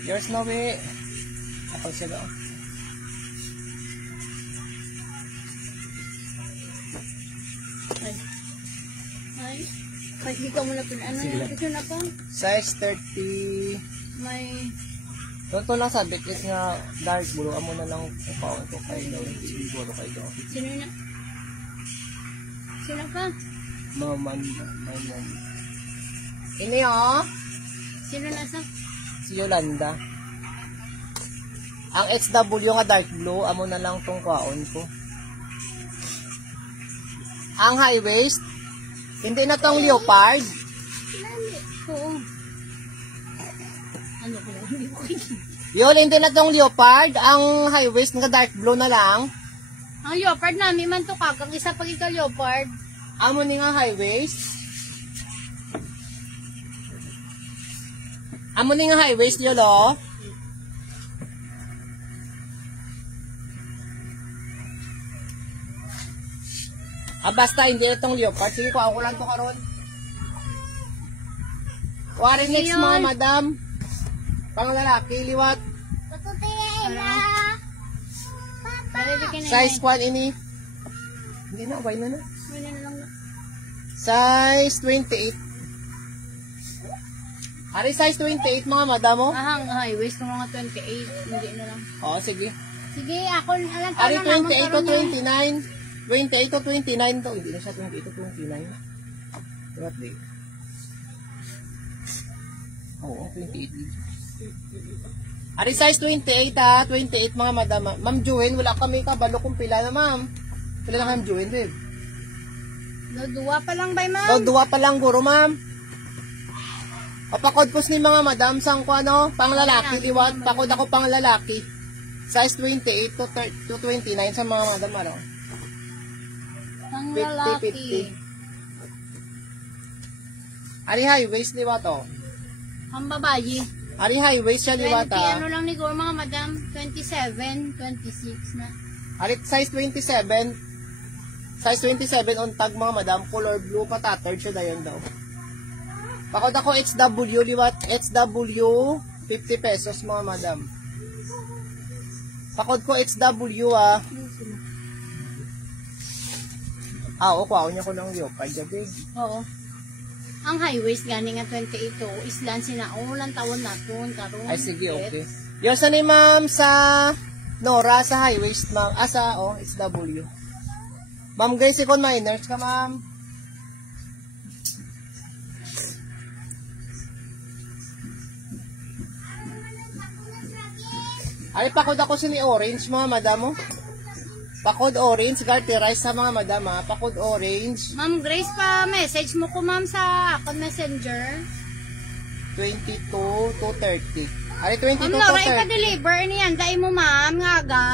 Yours no we. Kapag siya daw. Ay. Ay. Ay, ikaw mo na pin. Ano na? Ito na pa? Size 30. May... Ito lang sabi, is nga dark blue. Amo na lang upawan ko kayo daw. Siguro kayo daw. Sino na? Sino pa? Maman. Ini oh. Sino na sa? Si Yolanda. Ang XW nga dark blue, amo na lang tong kwaon ko. Ang high waist, hindi na tong leopard. Oo. Ano ko? Hindi ko kaya. Yun, hindi na tong leopard. Ang high waist nga dark blue na lang. Ang leopard namin man to kakang isa pag ikaw leopard. Amo ni nga high waist. Amo ni nga high waist yolo. Basta hindi na tong leopard. Sige, kuha ko lang to karon. Wari next Yun. mga madam. Pang lalaki, liwat. Size 1 ini. Hindi na, why na na. Size 28. Ari size 28 mga madam mo. Ahang high waist ng mga 28. Hindi na lang. Oo, sige. Sige, ako alam Ari 28 to 29. 28 to 29 to. Hindi na siya 28 to 29. What day? Oo, 28. Ari size 28 ha. 28 mga madam. Ma'am Juen, wala kami kabalo kung pila na ma'am. Pila na Ma'am Juen, babe? Dua pa lang ba, ma'am? Dua pa lang guro ma'am. Papakod po ni mga madam sang ko ano, pang lalaki, liwat. Pakod ako pang lalaki. Size 28 to 29 sa mga madam ano. Ang 50, lalaki. 50. Ari high waist liwat to. Ang babayi. Ari high waist siya 20, liwat ano lang ni Goro, mga madam? 27, 26 na. Ari size 27. Size 27 on tag mga madam, color blue pa tattered siya dayon daw. Pakod ako XW liwat, XW 50 pesos mga madam. Pakod ko XW ah. Oo, kuha niya ko ng leopard gabi. Oo. Ang high waist gani nga 28 to, islan sinaulan taon na to, karon. Ay sige, okay. Yung sa ni ma'am sa Nora sa high waist ma'am, sa XW. Ma'am guys, second minors ka ma'am. Ay, pakod ako si ni orange mga madam mo. Pakod orange, garterize sa mga madam ha. Pakod orange, Ma'am Grace, pa message mo ko ma'am sa akong messenger. 22 to 30. Ay, 22 Ma'am to Laura, 30. ipa-deliver niyan. Dahil mo ma'am, nga ga.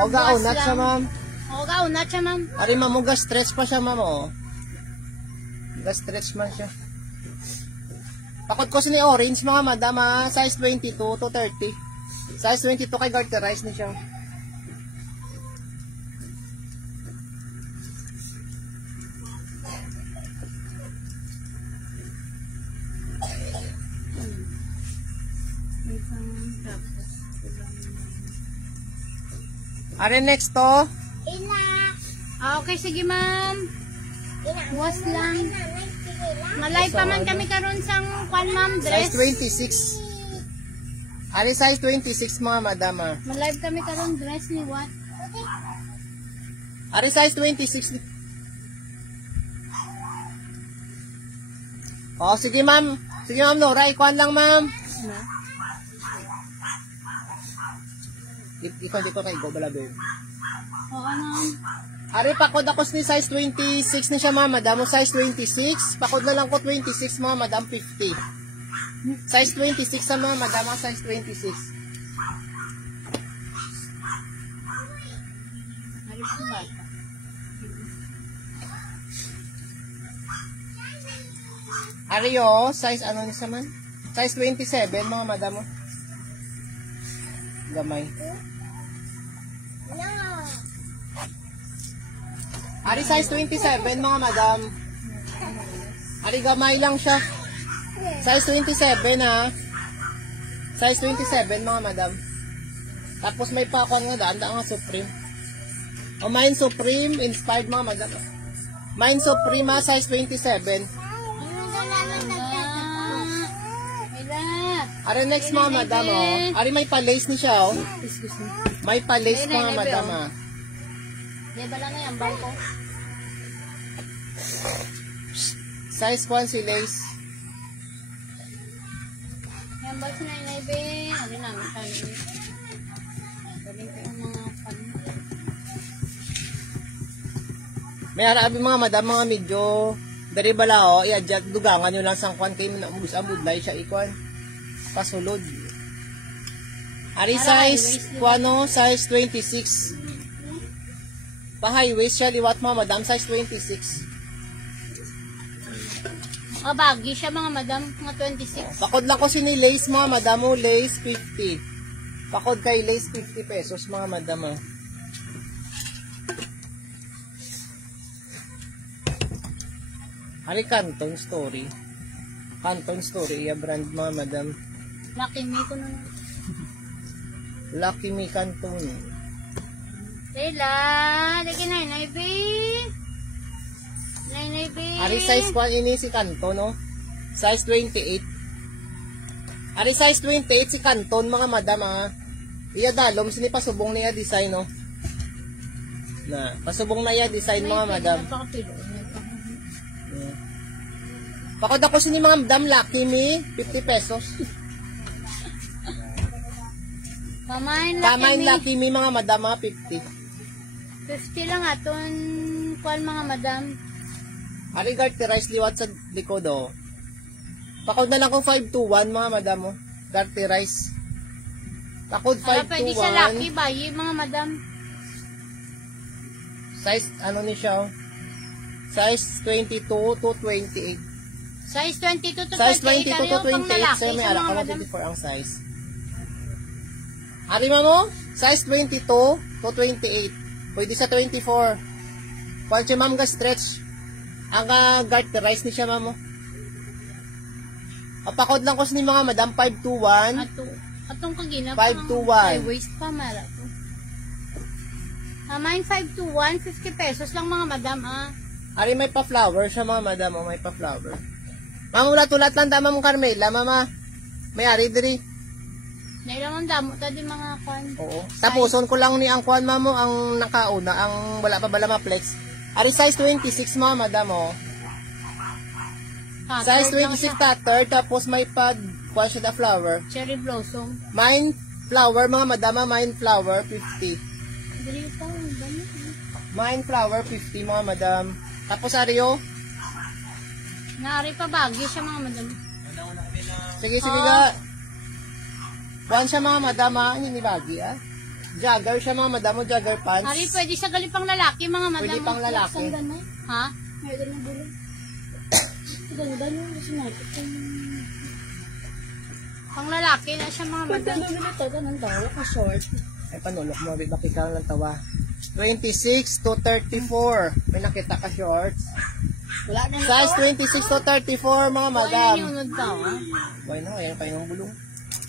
O, gaunat siya ma'am. O, gaunat siya ma'am. Ari ma'am, ga-stretch pa siya ma'am oh. Ga-stretch man siya. Pakod ko si ni orange mga madam ha. Size 22 to 30. Size 22 kay garterize ni siya. Are next to? Okay, sige ma'am. Was lang. Malay pa man kami karon sang kwan ma'am dress. Size 26. Ari size 26 mga madam ah. Malay kami karon dress ni what? Ari size 26. Oh, sige ma'am. Sige ma'am Nora, ikuan lang ma'am. Ano? Ikuan dito kay go balabe. Oo ma'am. Ari pakod ako ni size 26 ni siya ma'am, madam mo size 26. Pakod na lang ko 26 mga madam 50. Size 26 sa mga madam ang size 26. Alis ko ba? Ari oh, size ano ni sa man? Size 27 mga madam mo. Gamay. Ari size 27 mga madam. Ari gamay lang siya. Size 27 ha. Size 27 mga madam. Tapos may pakwan nga daan nga Supreme. O Mine Supreme inspired mga madam. Mine Supreme ha, size 27. Ari next mga madam oh. Ari may pa-lace ni siya oh. May pa-lace mga madam ha. Di ba lang na yung bangko? Size 1 si lace. Yung box na yun, Ibe. Ano namin kami. Galing ko yung mga pan. May arabi mga madam, mga medyo dari bala o, i-adjust dugangan nyo lang sang kwan kayo na ubus ang budlay siya ikwan. Pasulod. Ari size, kuano, size 26. Pa-high waist siya, liwat mga madam, size 26. Mga baggy siya mga madam, mga 26. Pakod lang ko sini lace mga madam mo, lace 50. Pakod kay lace 50 pesos mga madam ah. Ari Canton Story. Canton Story, iya brand mga madam. Lucky me ko nun. Lucky Me Canton. Leila, lagi na yun, Ibe. Ari size 1 ini si Canton no. Size 28. Ari size 28 si Canton mga madam ah. Iya dalom sini pasubong niya design no. Na, pasubong na iya design mga madam. Pakod ako sini mga madam Lucky Me 50 pesos. Tamain Lucky Me mga madam mga 50. 50 lang aton kuan mga madam. Ari garterize liwat sa likod oh. Pakod na lang ko 521 mga madam oh. Garterize. Pakod 521. Pwede sa Lucky bayi mga madam. Size ano ni siya oh. Size 22 to 28. Size 22 to 28. Size 22 to 28 sir, may alak ka 24 ang size. Ari mo? Size 22 to 28. Pwede sa 24. Kung siya ma'am ga stretch. Ang garterize ni siya ma'am. Apakod lang ko sa ni mga madam 521. Atong kagina 521. Ay waist pa mara to. Mine 521, 50 pesos lang mga madam ah. Ari may pa-flower siya mga madam, oh, may pa-flower. Ma'am, wala tulat lang dama mong Carmela, mama. May ari diri. Nailangan damo ta din mga kwan. Oo. Tapuson ko lang ni ang kwan mamo ang nakauna, ang wala pa bala ma-flex. Ari size 26 mga madam oh. Size 26 tatter, tapos may pad, kwan siya na flower. Cherry blossom. Mine flower mga madama, mine flower 50. Dili pa, dami. Mine flower 50 mga madam. Tapos ari oh. Naari pa bagyo siya mga madam. Sige, sige ga. Kwan siya mga madam ha, hindi bagi ah. Jagger siya mga madam mo, jagger pants. Ari pwede siya gali pang lalaki mga madam. Pwede pang lalaki. Ha? Mayroon na bulo. Ganda no, kasi natin. Pang lalaki na siya mga madam. Ito ng tawa ka short. Ay panulok mo, bakit ka lang tawa. 26 to 34. May nakita ka shorts. Wala na Size 26 to 34 mga madam. yung nagtawa. Why na, ayan pa yung bulong.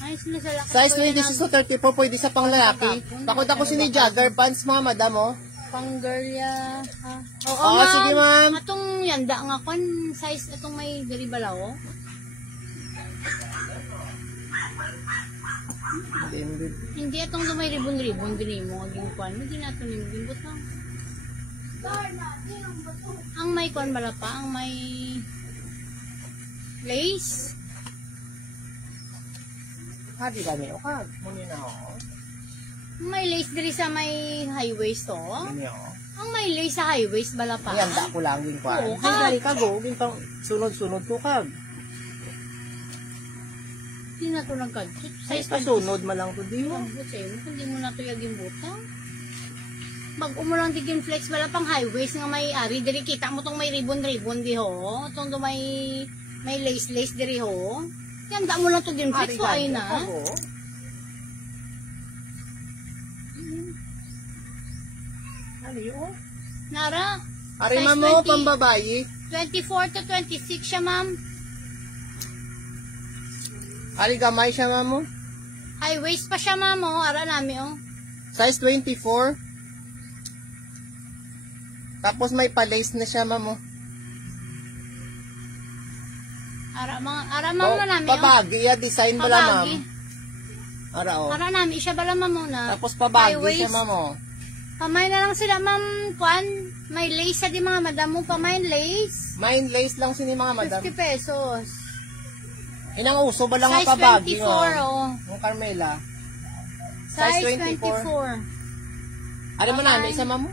Ay, sila sa laki. Size 26 to 34, pwede sa pang lalaki. Takot ako sini jogger pants mga madam oh. pang girl ya. Ha? Oo, Oo, sige, ma'am. Atong yanda nga kon size atong may diri balaw. Hindi atong may ribon-ribon diri mo aging kwan. Hindi na ito nimbot na. Ang may kwan bala pa, ang may lace. Hadi kami, o kag. Muna na ako. Ang may lace diri sa may high waist to. Muna ako. Ang may lace sa high waist bala pa. Ayan, da ko lang yung kwan. Oo, Ay, dali ka, go. Gintang sunod-sunod ko kag. Hindi na ito nagkadto. Ay, Size kasunod man lang to, di mo. Ang butse, hindi mo na ito yung butang. Bago mo lang digin flex bala pang high waist nga may ari diri kita mo tong may ribbon-ribbon di ho. Tong do may lace-lace diri ho. Yanda mo lang to din flex ko ay na. Ano yun? Nara. Ari Size mo, 20. pambabayi. 24 to 26 siya, ma'am. Ari gamay siya, mamo. High waist pa siya, ma'am. Oh. Ara nami, oh. Size 24. Tapos may pa-lace na siya, mamo. Ara ma'am na nami, oh. Pabagi, ya, design bala, ma'am. Pabagi. Ara, oh. Ara nami, siya bala, ma'am, oh, na. Tapos pabagi high waist. siya, mamo. Pamay na lang sila, ma'am. Kwan, may lace sa di mga madam mo. Pamay lace. Main lace lang sini mga madam. 50 pesos. Inang uso ba lang Size ang pabagi, 24, oh. oh. Yung Carmela. Size 24. 24. Ari mo Okay. namin isa, mamo?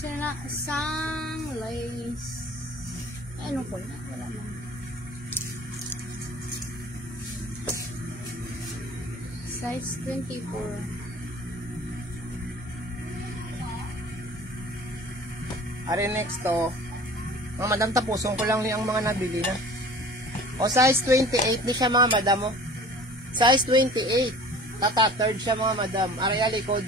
Sang lace. Ay, ano ko na? Wala man. Size 24. Ari next to. Mga madam, tapusong ko lang ang mga nabili na. O size 28 ni siya, mga madam, oh. Size 28. Tatattered siya, mga madam. Ari alikod.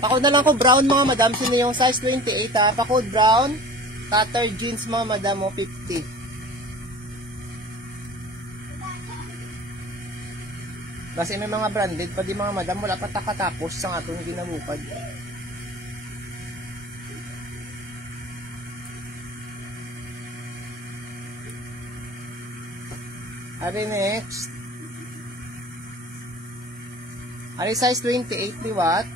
Pakod na lang ko brown, mga madam. Sino yung size 28, ha? Pakod brown. Tattered jeans, mga madam, oh. 50. Kasi may mga branded pa di, mga madam. Wala pa takatapos sa atong ginabukad. Ari next. Ari size 28 liwat.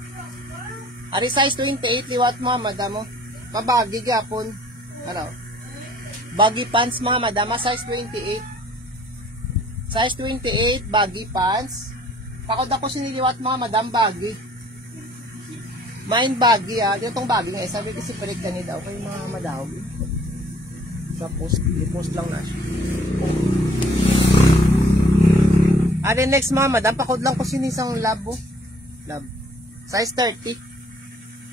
Ari size 28 liwat, mga madam. Pabagi gyapon. Ano? Baggy pants, mga madam, size 28. Size 28 baggy pants. Pakod ako siniliwat, mga madam, baggy. Mine baggy, ah. Dito tong baggy nga. Sabi ko si Perik kanina daw kay mga madam. Sa post, i-post lang na siya. Ari next, mga madam, pakod lang ko sinisang lab, oh. Lab. Size 30.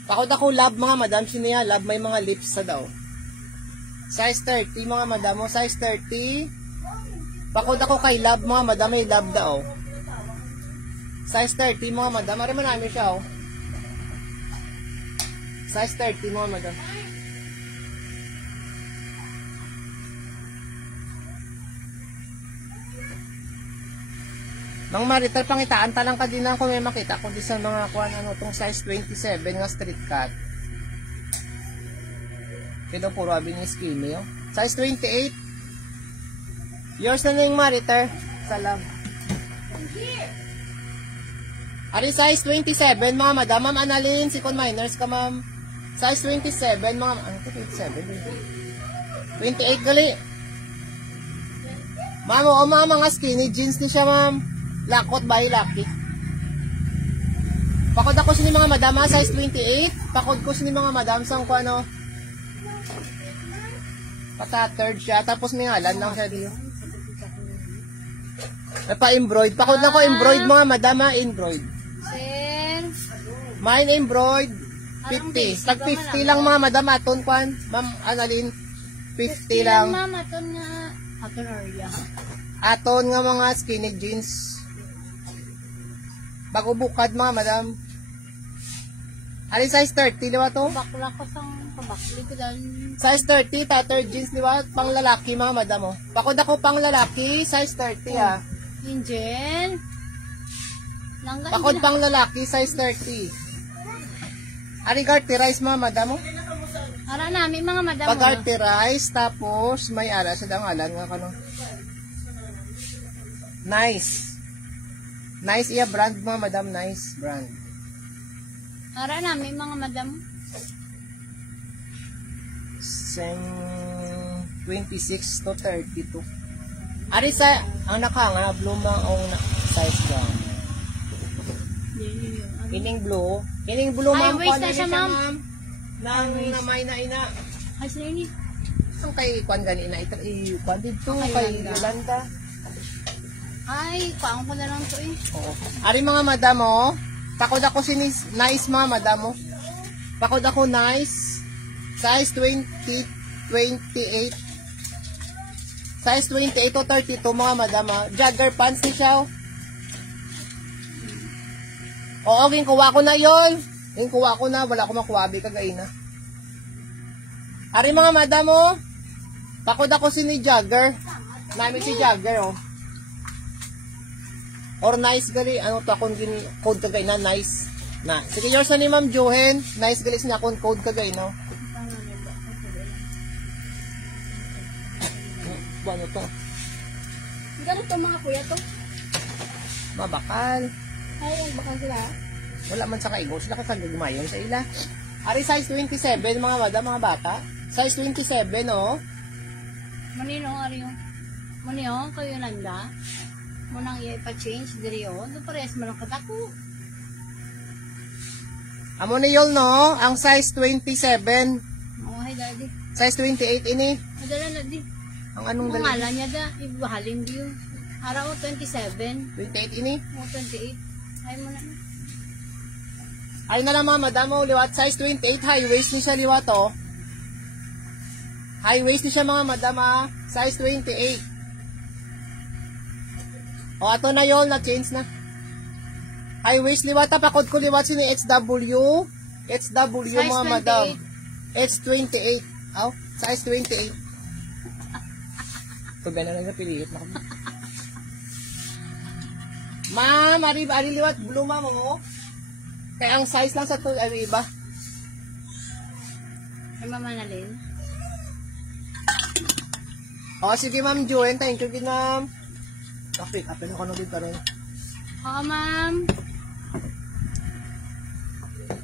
Pakod ako lab, mga madam, siniya lab, may mga lips sa daw. Size 30, mga madam, oh. Size 30. Pakod ako kay lab, mga madam, may lab daw. Size 30, mga madam, ari manami siya, oh. Size 30, mga madam. Mang marital, pangitaan talang ka din kung may makita kundi sa mga kuan ano tong size 27 nga street cut. Ito puro abin yung skinny, oh. Size 28. Yours na yung marital. Salam. Ari size 27, mga madam. Ma'am Annalyn, si minors ka, ma'am. Size 27, mga ano to 27? 28 gali. Ma'am, o mga skinny jeans ni siya, ma'am. Lakot by Lucky. Pakod ako sini mga madam, size 28. Pakod ko sini mga madam sang ko ano. Patattered siya, tapos may ngalan lang siya dito. Pa-embroid. Pakod lang ko embroid, mga madam, embroid. Sir. Mine embroid 50. Tag 50 lang, mga madam, aton kwan. Ma'am Annalyn, 50 lang. Ma'am, aton nga. Aton area. Aton nga mga skinny jeans. Bago bukad, mga madam. Ano size 30, di ba to? Bakla ko sang pabakli ko dahil. Size 30, tattered jeans, di ba? Pang lalaki, mga madam, oh. Pakod ako pang lalaki, size 30, ah. Angel. Pakod pang lalaki, size 30. Ari garter rice mga madam mo. Ara namin mga madam. Pag garter rice, tapos may ara sa dangalan nga kano. Nice. Nice iya brand mga madam, nice brand. Ara namin mga madam. Seng 26 to 32. Ari sa ang nakanga blue mga ang size lang. Ining blue Ay, ma'am. waste na siya, ma'am. Nang namay na ina. Ay, sila ini. Itong kay kwan gani na ito kwan dito Kay kay Yolanda. Yolanda. Ay, paang ko na lang to eh. Oo. Ari mga madam oh. Pakod ako si nice mga madam oh. Pakod ako nice. Size 20, 28. Size 28 to 32 mga madam oh. Jogger pants ni siya oh. Oo, ginkuha ko na yon. Ginkuha ko na, wala ko makuwabi kagay na. Ari mga madam oh. Pakod ako si ni Jogger. Namin si Jogger oh. Or nice gali, ano to akong code kagay na nice. Na, sige yours na ni Ma'am Johen, nice gali siya akong code kagay no. Ano to? Ganito mga kuya to. Mabakal. Ay, baka sila. Wala man sa kaigo, sila kagagmayon sa ila. Ari size 27 mga madam, mga bata. Size 27 oh. Manino, Ario? Manino, kayo nanda? Munang ipa-change diri o. Ito parehas mo lang katako. Amo ni yun no, ang size 27. Oh, hey daddy. Size 28 ini. Madala na di. Ang anong Ang dali? ngalan niya da, ibahalin di yun. Araw 27. 28 ini. O 28. Ay mo na. Ay na lang mga madam oh, liwat size 28, high waist ni siya liwat oh. High waist ni siya mga madam ah, size 28. O ato na yon, na change na. High waist liwat, pakod ko liwat sini HW. HW Size mga 28. madam. H28. Aw, size 28. Ito ba na lang na piliit na kami. Ma'am, ari liwat blue ma'am oh. Kaya ang size lang sa to ay iba. Ay mamanalin. O sige ma'am Joen, thank you ma'am. Okay, apel ako nung karon. Oo ma'am.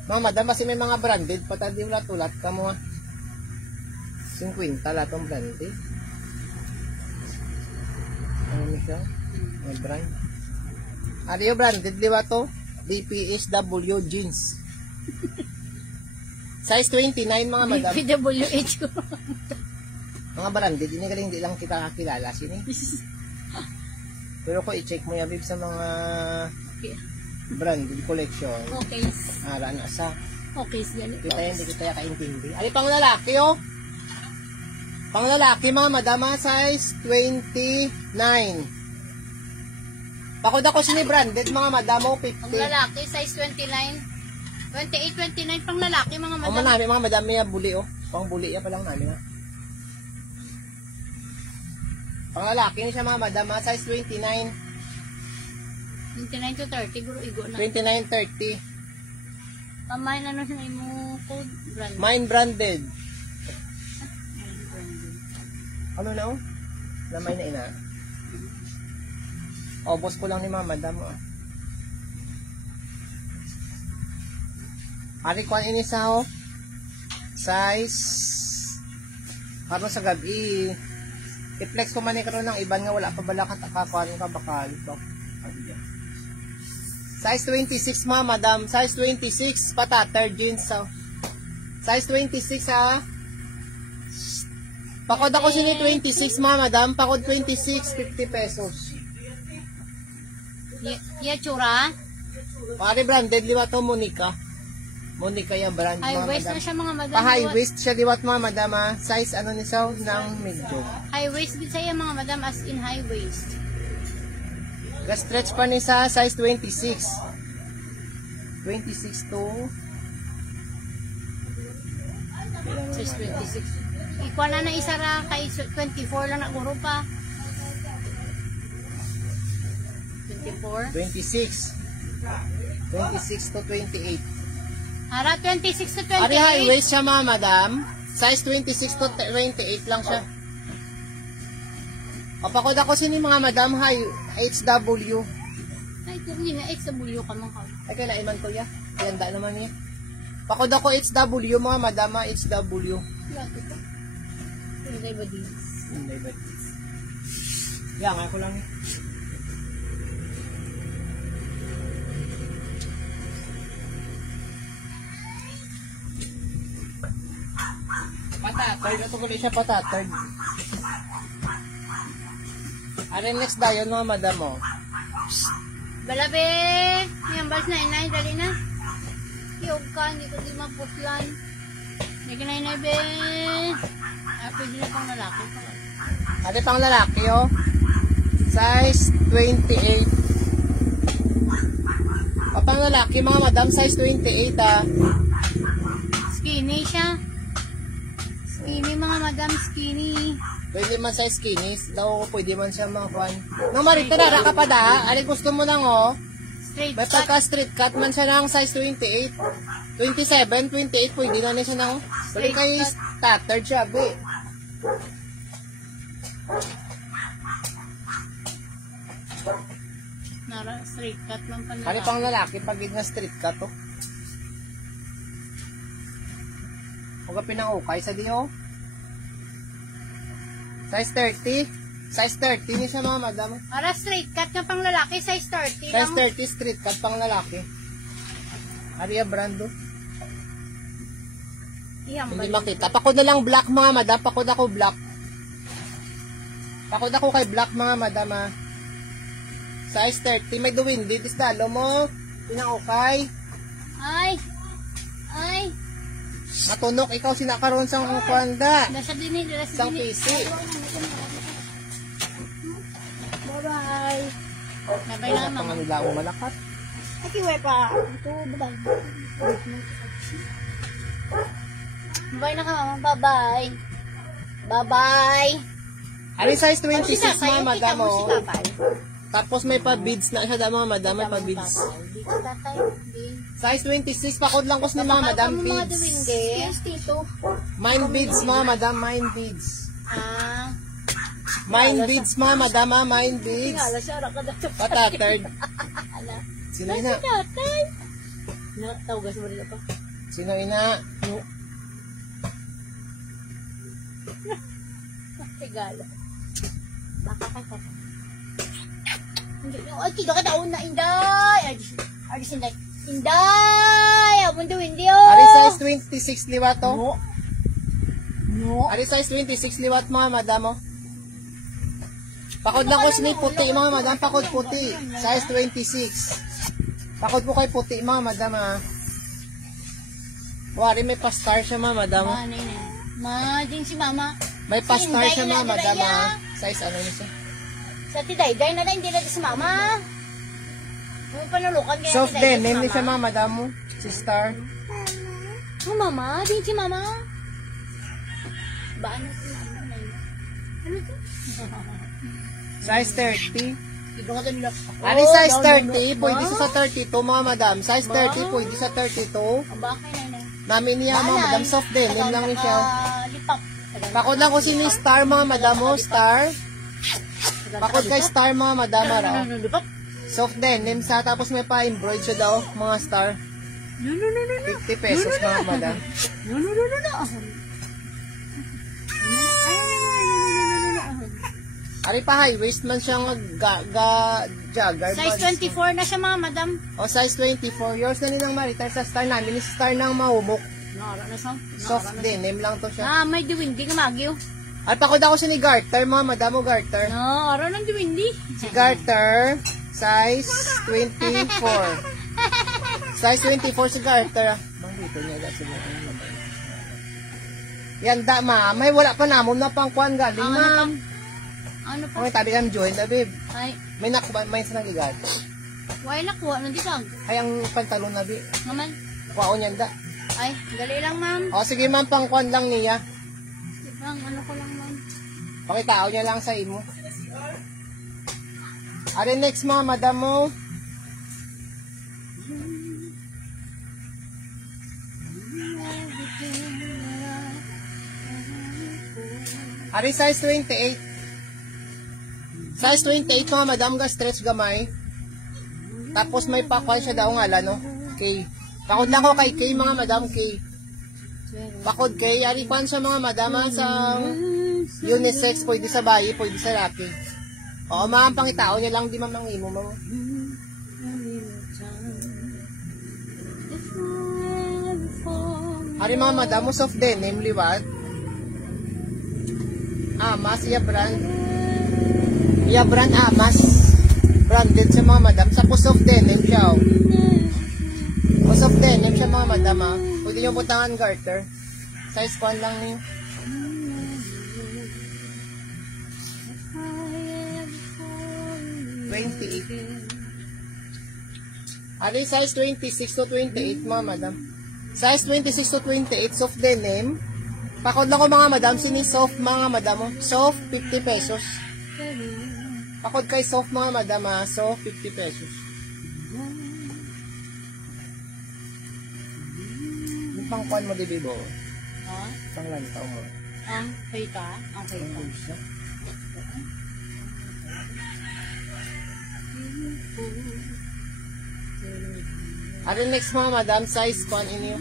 Mga madam, kasi may mga branded, patadi wala tulat ka mo. 50 latong branded. Ano ni siya? May brand. Ano yung branded, di ba to? DPSW jeans. Size 29 mga madam. BPWH ko. Mga branded, hindi ka hindi lang kita kakilala sini. Pero ko i-check mo yan babe sa mga branded collection. Okay. Ara na sa Okay, ganito. kita hindi kita kaintindi. Ay pang lalaki oh. Pang lalaki mga madama size 29. Pakod ako sini branded mga madamo 50. Ang lalaki, size 29. 28, 29 pang lalaki, mga O madam. manami mga madami ya buli oh. Pang buli ya pa lang namin ha. Pang lalaki ni siya mga madama size 29. 29 to 30, guro igo na. 29-30. Pamay na nun na mo code brand. Mine branded. Ano na oh? Lamay na ina. O boss ko lang ni mga madam oh. Ari ko ini sa oh. Size karon sa gabi i-flex ko man ni karon ng iban nga wala pa bala ka takakuan ka bakal to. Size 26 mga madam, size 26 patater jeans so. Size 26 ha. Pakod ako sini 26 mga madam, pakod 26 50 pesos. Yeah, tsura. Pare branded liwat to Monica. Monica yung brand High mga waist madam. na siya, mga madam. Pa high waist siya liwat mga madam ha. Size ano ni siya ng medium. High waist din siya, mga madam, as in high waist. Ga-stretch pa ni sa size 26. 26 to Size 26. Ikaw na isa ra kay 24 lang na guro pa. 24. 26. 26 to 28. Ara, 26 to 28. Ari high waist siya mga madam. Size 26 to 28 lang siya. Kapakod ako sini mga madam high HW. Ay, kung hindi na XW ka man ka. Ay kailan ko ya. Ganda naman niya. Pakod ako HW mga madam HW. Lato ko. Hindi ba din? Hindi ba? Yan ako lang. Patatard. Ito ko siya patatard. Ano yung next dayon mga madam mo? Balabe! Yan, bals na, inay, dali na. Kiyog ka, hindi ko di mapuslan. Hindi ka na, inay, be. Ah, pwede na pang lalaki pa. Ate pang lalaki, oh. Size 28. O, pang lalaki, mga madam, size 28, ah. Skinny siya. Skinny, mga madam, skinny. Pwede man size skinny. Daw, pwede man siya mga kwan. No, Marita, rara ka pa da. Alin gusto mo lang, oh. Straight May cut. pagka street cut man siya ng size 28. 27, 28, pwede na siya ng, pwede Straight kayo cut. tattered siya, be. Nara, straight cut man pa Ano pang lalaki pag na street cut, oh. Huwag ka pinang-ukay sa di, oh. Size 30. Size 30 niya siya mga madam. Ara, straight cut nga pang lalaki, size 30 lang. Size 30 street cut pang lalaki. Aria Brando. Iyang ba? Hindi makita. Pakod na lang black mga madam. Pakod ako black. Pakod ako kay black mga madam, ah. Size 30. May duwindi. Dalo mo. Pinang-ukay. Ay! Ay! Matunok. Ikaw sinakaroon sa kukwanda. Nasa din eh, nasa Isang din eh. PC. Bye-bye. Bye-bye Wala na, pang mama. nila ang malakat. Akiwe pa. Ito, bye-bye. Bye na ka, mama. Bye-bye. Bye-bye. Ano size Ano 26 si tatay? mga Yung madam, kita mo si oh. tatay. Tapos may pa-beads na siya mga madam. May pa-beads. Dito tatay. Din. Size 26. Pakod lang ko sa mga madam Mga beads. duwinde. Yes, tito. Mine beads mga madam. Mine beads. Ah. Mine beads mga madam. Mine beads. Tingala siya. Raka na ito. Patatard. Ala. Sino Nasa ina? tatay. Nakatawagas mo rin ako. Sino ina? Tigala. Baka ka ka. Hindi. Ay, kiga ka daon na, Inday. Ay, Inday. Inday! Abon do, hindi, oh. Ari size 26 liwat, oh. No. Ari size 26 liwat mga madam, oh. Pakod lang ko sini puti mga madam. Pakod puti. Size 26. Pakod po kay puti mga madam, ah. Wari may pa-star siya mga madam. Ma, nene. Ma, din si mama. May pa-star siya mga Inday, madam, Inday, ah. Size ano niya siya? Sa tiday-day na hindi na si mama. May panulukan kaya Soft tiday-day denim si ni siya mama. mga madam mo. Si Star. Oh, mama, din si mama. Ba, ano si mama? Ano to? Size 30. Iba ka doon lang. Ari size 30, pwede sa 32 mga madam. Size 30, pwede sa 32. Bakit na yun? Namin niya mga madam, soft denim lang ni siya. Lipak. Pakod lang ko sini Star mga madam mo, Star. Pakod kay Star mga madam, ara. Lipak. Soft denim sa, tapos may pa-embroid siya daw, mga Star. No. 50 pesos mga madam. No. Ari pa high waist man siya jagger. Size 24 na siya mga madam. O size 24. Yours na nilang maritar sa Star namin. Ni Star ng mahumok. Nara na siya. Soft denim lang to siya. Ah, may diwindi ka magyo. At pakod ako siya ni Garter, mga madam mo Garter. No, araw ng diwindi. Si Garter, size 24. Size 24 si Garter. Bang dito niya dati mo. Yan da, ma'am. May wala pa namon na pang kwan galing, ma'am. Ano pa? Okay, tabi kang join, babe. Ay, May nakuha, may sa nagigat. why nakuha? Ano di kang? Ay, ang pantalon na, bi. Naman. Kuha ko niyan da. Ay, dali lang ma'am. O, sige, ma'am, pang kwan lang niya. Ang ano ko lang ma'am. Pakitao niya lang sa imo. Are next, mga madam mo. Ari size 28. Size 28 mga madam ga stretch gamay. Tapos may pakwan siya daw nga no? K. Pakod lang ko kay K mga madam K. Pakod K. Ari kwan sa mga madama sa unisex. Pwede sa bayi, pwede sa laki. Oo, mga pangitao niya lang di mamangimo mo. Ari mga madam, soft denim, liwat. Amas, iya brand. Iya brand Amas. Branded sa mga madam. Sa soft denim siya. Soft denim siya mga madam ha. Pwede nyo butangan garter. Size 1 lang niyo. Ari size 26 to 28 mga madam. Size 26 to 28 soft denim. Pakod lang ko mga madam, sini soft mga madam. Soft 50 pesos. Pakod kay soft mga madam ha, soft 50 pesos. Yung pangkuan mo di bibo. Ha? Panglantaw mo. Ang fita? Ang fita. Ari next mga madam, size 1 inyo.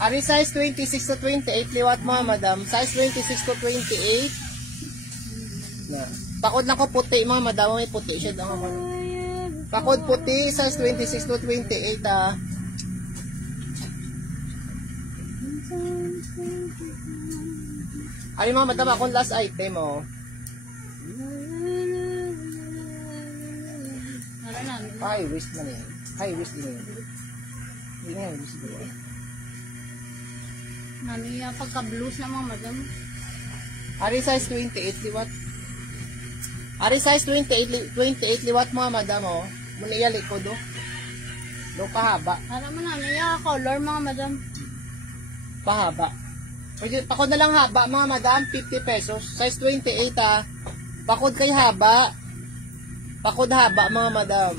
Ari size 26 to 28 liwat mga madam. Size 26 to 28. Na. Pakod lang ko puti mga madam, may puti siya daw ako. Pakod puti size 26 to 28 ah. Ari mga madam, akong last item oh. Ano namin? High waist na yan. High waist din yan. Hindi nga high waist din yan. Nami pagka-blues na mga madam. Ari size 28 liwat. Ari size 28 liwat mga madam oh. Muna iya likod oh. Do pahaba. Para mo namin yung color mga madam. Pahaba. Pwede, pakod na lang haba mga madam, 50 pesos. Size 28 ah. Pakod kay haba. Pakod haba mga madam.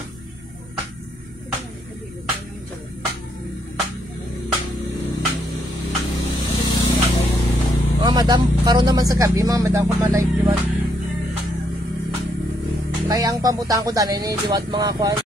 Mga madam, karon naman sa gabi mga madam kung ma-live liwat. Kaya ang pambutan ko dali ni liwat mga kwan.